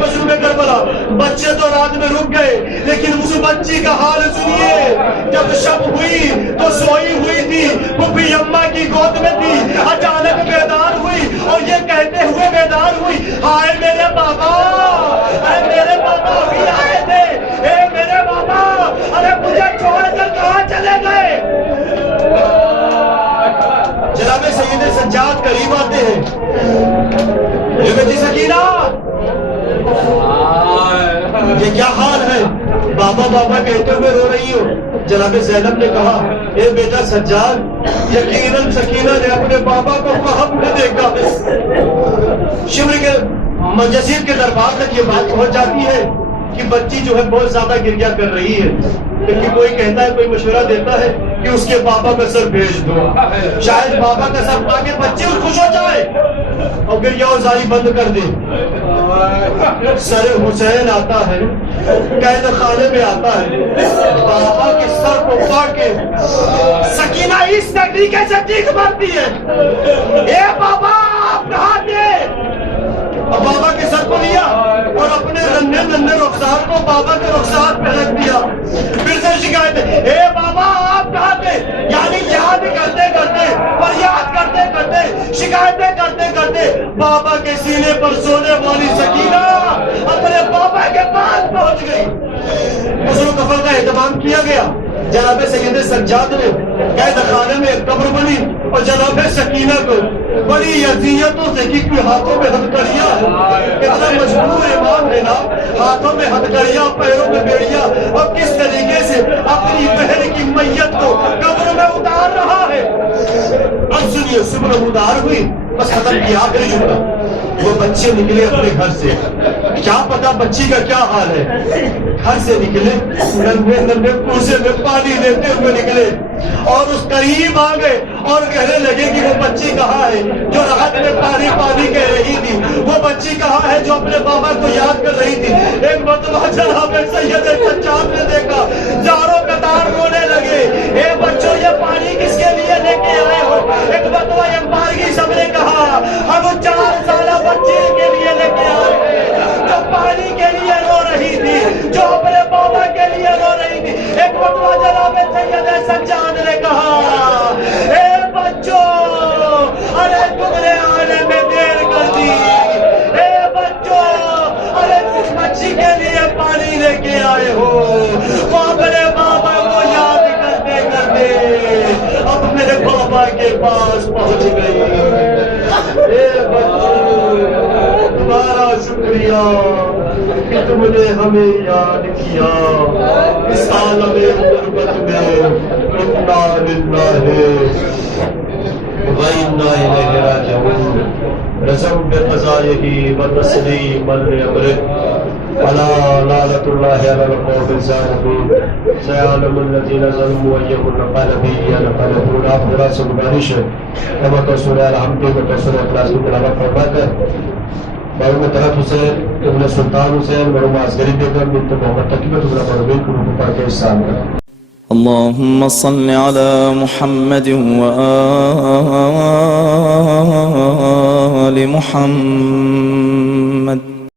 مشروع کربلا، بچے تو رات میں رک گئے لیکن اس بچی کا حال سنیے، جب شب ہوئی تو سوئی ہوئی تھی، پھوپھی اماں کی گود میں تھی، اچانک بیدار ہوئی اور یہ کہتے ہوئے بیدار ہوئی، ہائے میرے بابا، اے میرے بابا ابھی آئے تھے، اے میرے بابا، ارے مجھے چھوڑ کر کہاں چلے گئے؟ جناب سید سجاد قریب آتے ہیں، یہ بیٹی سکینہ یہ کیا حال ہے؟ بابا بابا کہتے ہوئے رو رہی ہو۔ جناب زینب نے کہا، اے بیٹا سجاد، یقیناً سکینہ نے اپنے بابا کو خواب میں دیکھا ہے۔ شمر کے جزیر کے دربار تک یہ بات پہنچ جاتی ہے کہ بچی جو ہے بہت زیادہ گریہ کر رہی ہے، لیکن کوئی کہتا ہے، کوئی مشورہ دیتا ہے کہ اس کے بابا کا سر بھیج دو، شاید بابا کا سر پا کے بچی خوش ہو جائے اور گریہ و زاری بند کر دے۔ سر حسین آتا ہے، قید خانے میں آتا ہے، بابا کے سر کو پا کے سکینہ اس طریقے سے چیخ مارتی ہے، اے بابا آپ کہاں تھے؟ اور بابا کے سر کو لیا اور اپنے ننھے ننھے رخسار کو بابا کے رخسار پہ رکھ دیا۔ پھر سے شکایت، اے بابا آپ کہاں تھے؟ یعنی یاد کرتے کرتے، فریاد کرتے کرتے، شکایتیں کرتے کرتے چاہتے بابا کے سینے پر سونے والی سکینہ اپنے بابا کے پاس پہنچ گئی. غسل و کفن کا اہتمام کیا گیا. جناب سید سجاد نے قید خانے میں قبر بنی اور جناب سکینہ کو بڑی اذیتوں سے کی کوئی ہاتھوں میں ہتھکڑیاں. اتنا مجبور امام ہے نا, ہاتھوں میں ہتھکڑیاں, پیروں میں بیڑیاں, اور کس طریقے سے اپنی بہن کی میت کو قبر میں اتار رہا ہے. اب سنیے, صبح اتار ہوئی, بس ختم کیا آخری جملہ. وہ بچے نکلے اپنے گھر سے, کیا پتا بچی کا کیا حال ہے. گھر سے نکلے, ننھے ننھے کوزے میں پانی لیتے ہوئے نکلے اور اس قریب آ گئے اور کہنے لگے کہ وہ بچی کہاں ہے جو راحت میں پانی پانی کہہ رہی تھی. وہ بچی کہاں ہے جو اپنے بابا کو یاد کر رہی تھی. ایک مرتبہ جناب سید سجاد نے دیکھا, زاروں قطار رونے لگے. اے بچوں, یہ پانی کس کے لیے لے کے آئے ہو؟ ایک مرتبہ امبار کی سب نے کہا, ہم 4 سالہ بچے کے لیے لے کے آئے ہیں جو پانی کے لیے رو رہی تھی, جو اپنے بابا کے لیے رو رہی تھی. ایک مرتبہ جناب سید سجاد نے کہا, اے بچوں, ارے تم نے آنے میں دیر کر دی. اے بچوں, ارے تم بچی کے لیے پانی لے کے آئے ہو. وہ اپنے بابا کو یاد کرتے کرتے اب میرے بابا کے پاس پہنچ گئی. اے بچوں, تمہارا شکریہ کہ تم نے ہمیں یاد کیا. اس عالم غربت میں انا للہ وَإِنَّا إِلَيْهِ رَاجِعُونَ. رزم بقضائه وتسليم لأمره ألا لعنة الله على القوم الظالمين. سيعلم الذين ظلموا أي منقلب ينقلبون. آپ ذرا سے گزارش ہے کما تو سورہ الحمد میں تو سورہ اخلاص کی تلاوت فرما کر مرحوم طلعت حسین ابن سلطان حسین مرحوم عسکری بیگم بنت محمد تقیبۃ اللہ مرحومین کو روح پاک کے سلام کریں. اللهم صل على محمد وآل محمد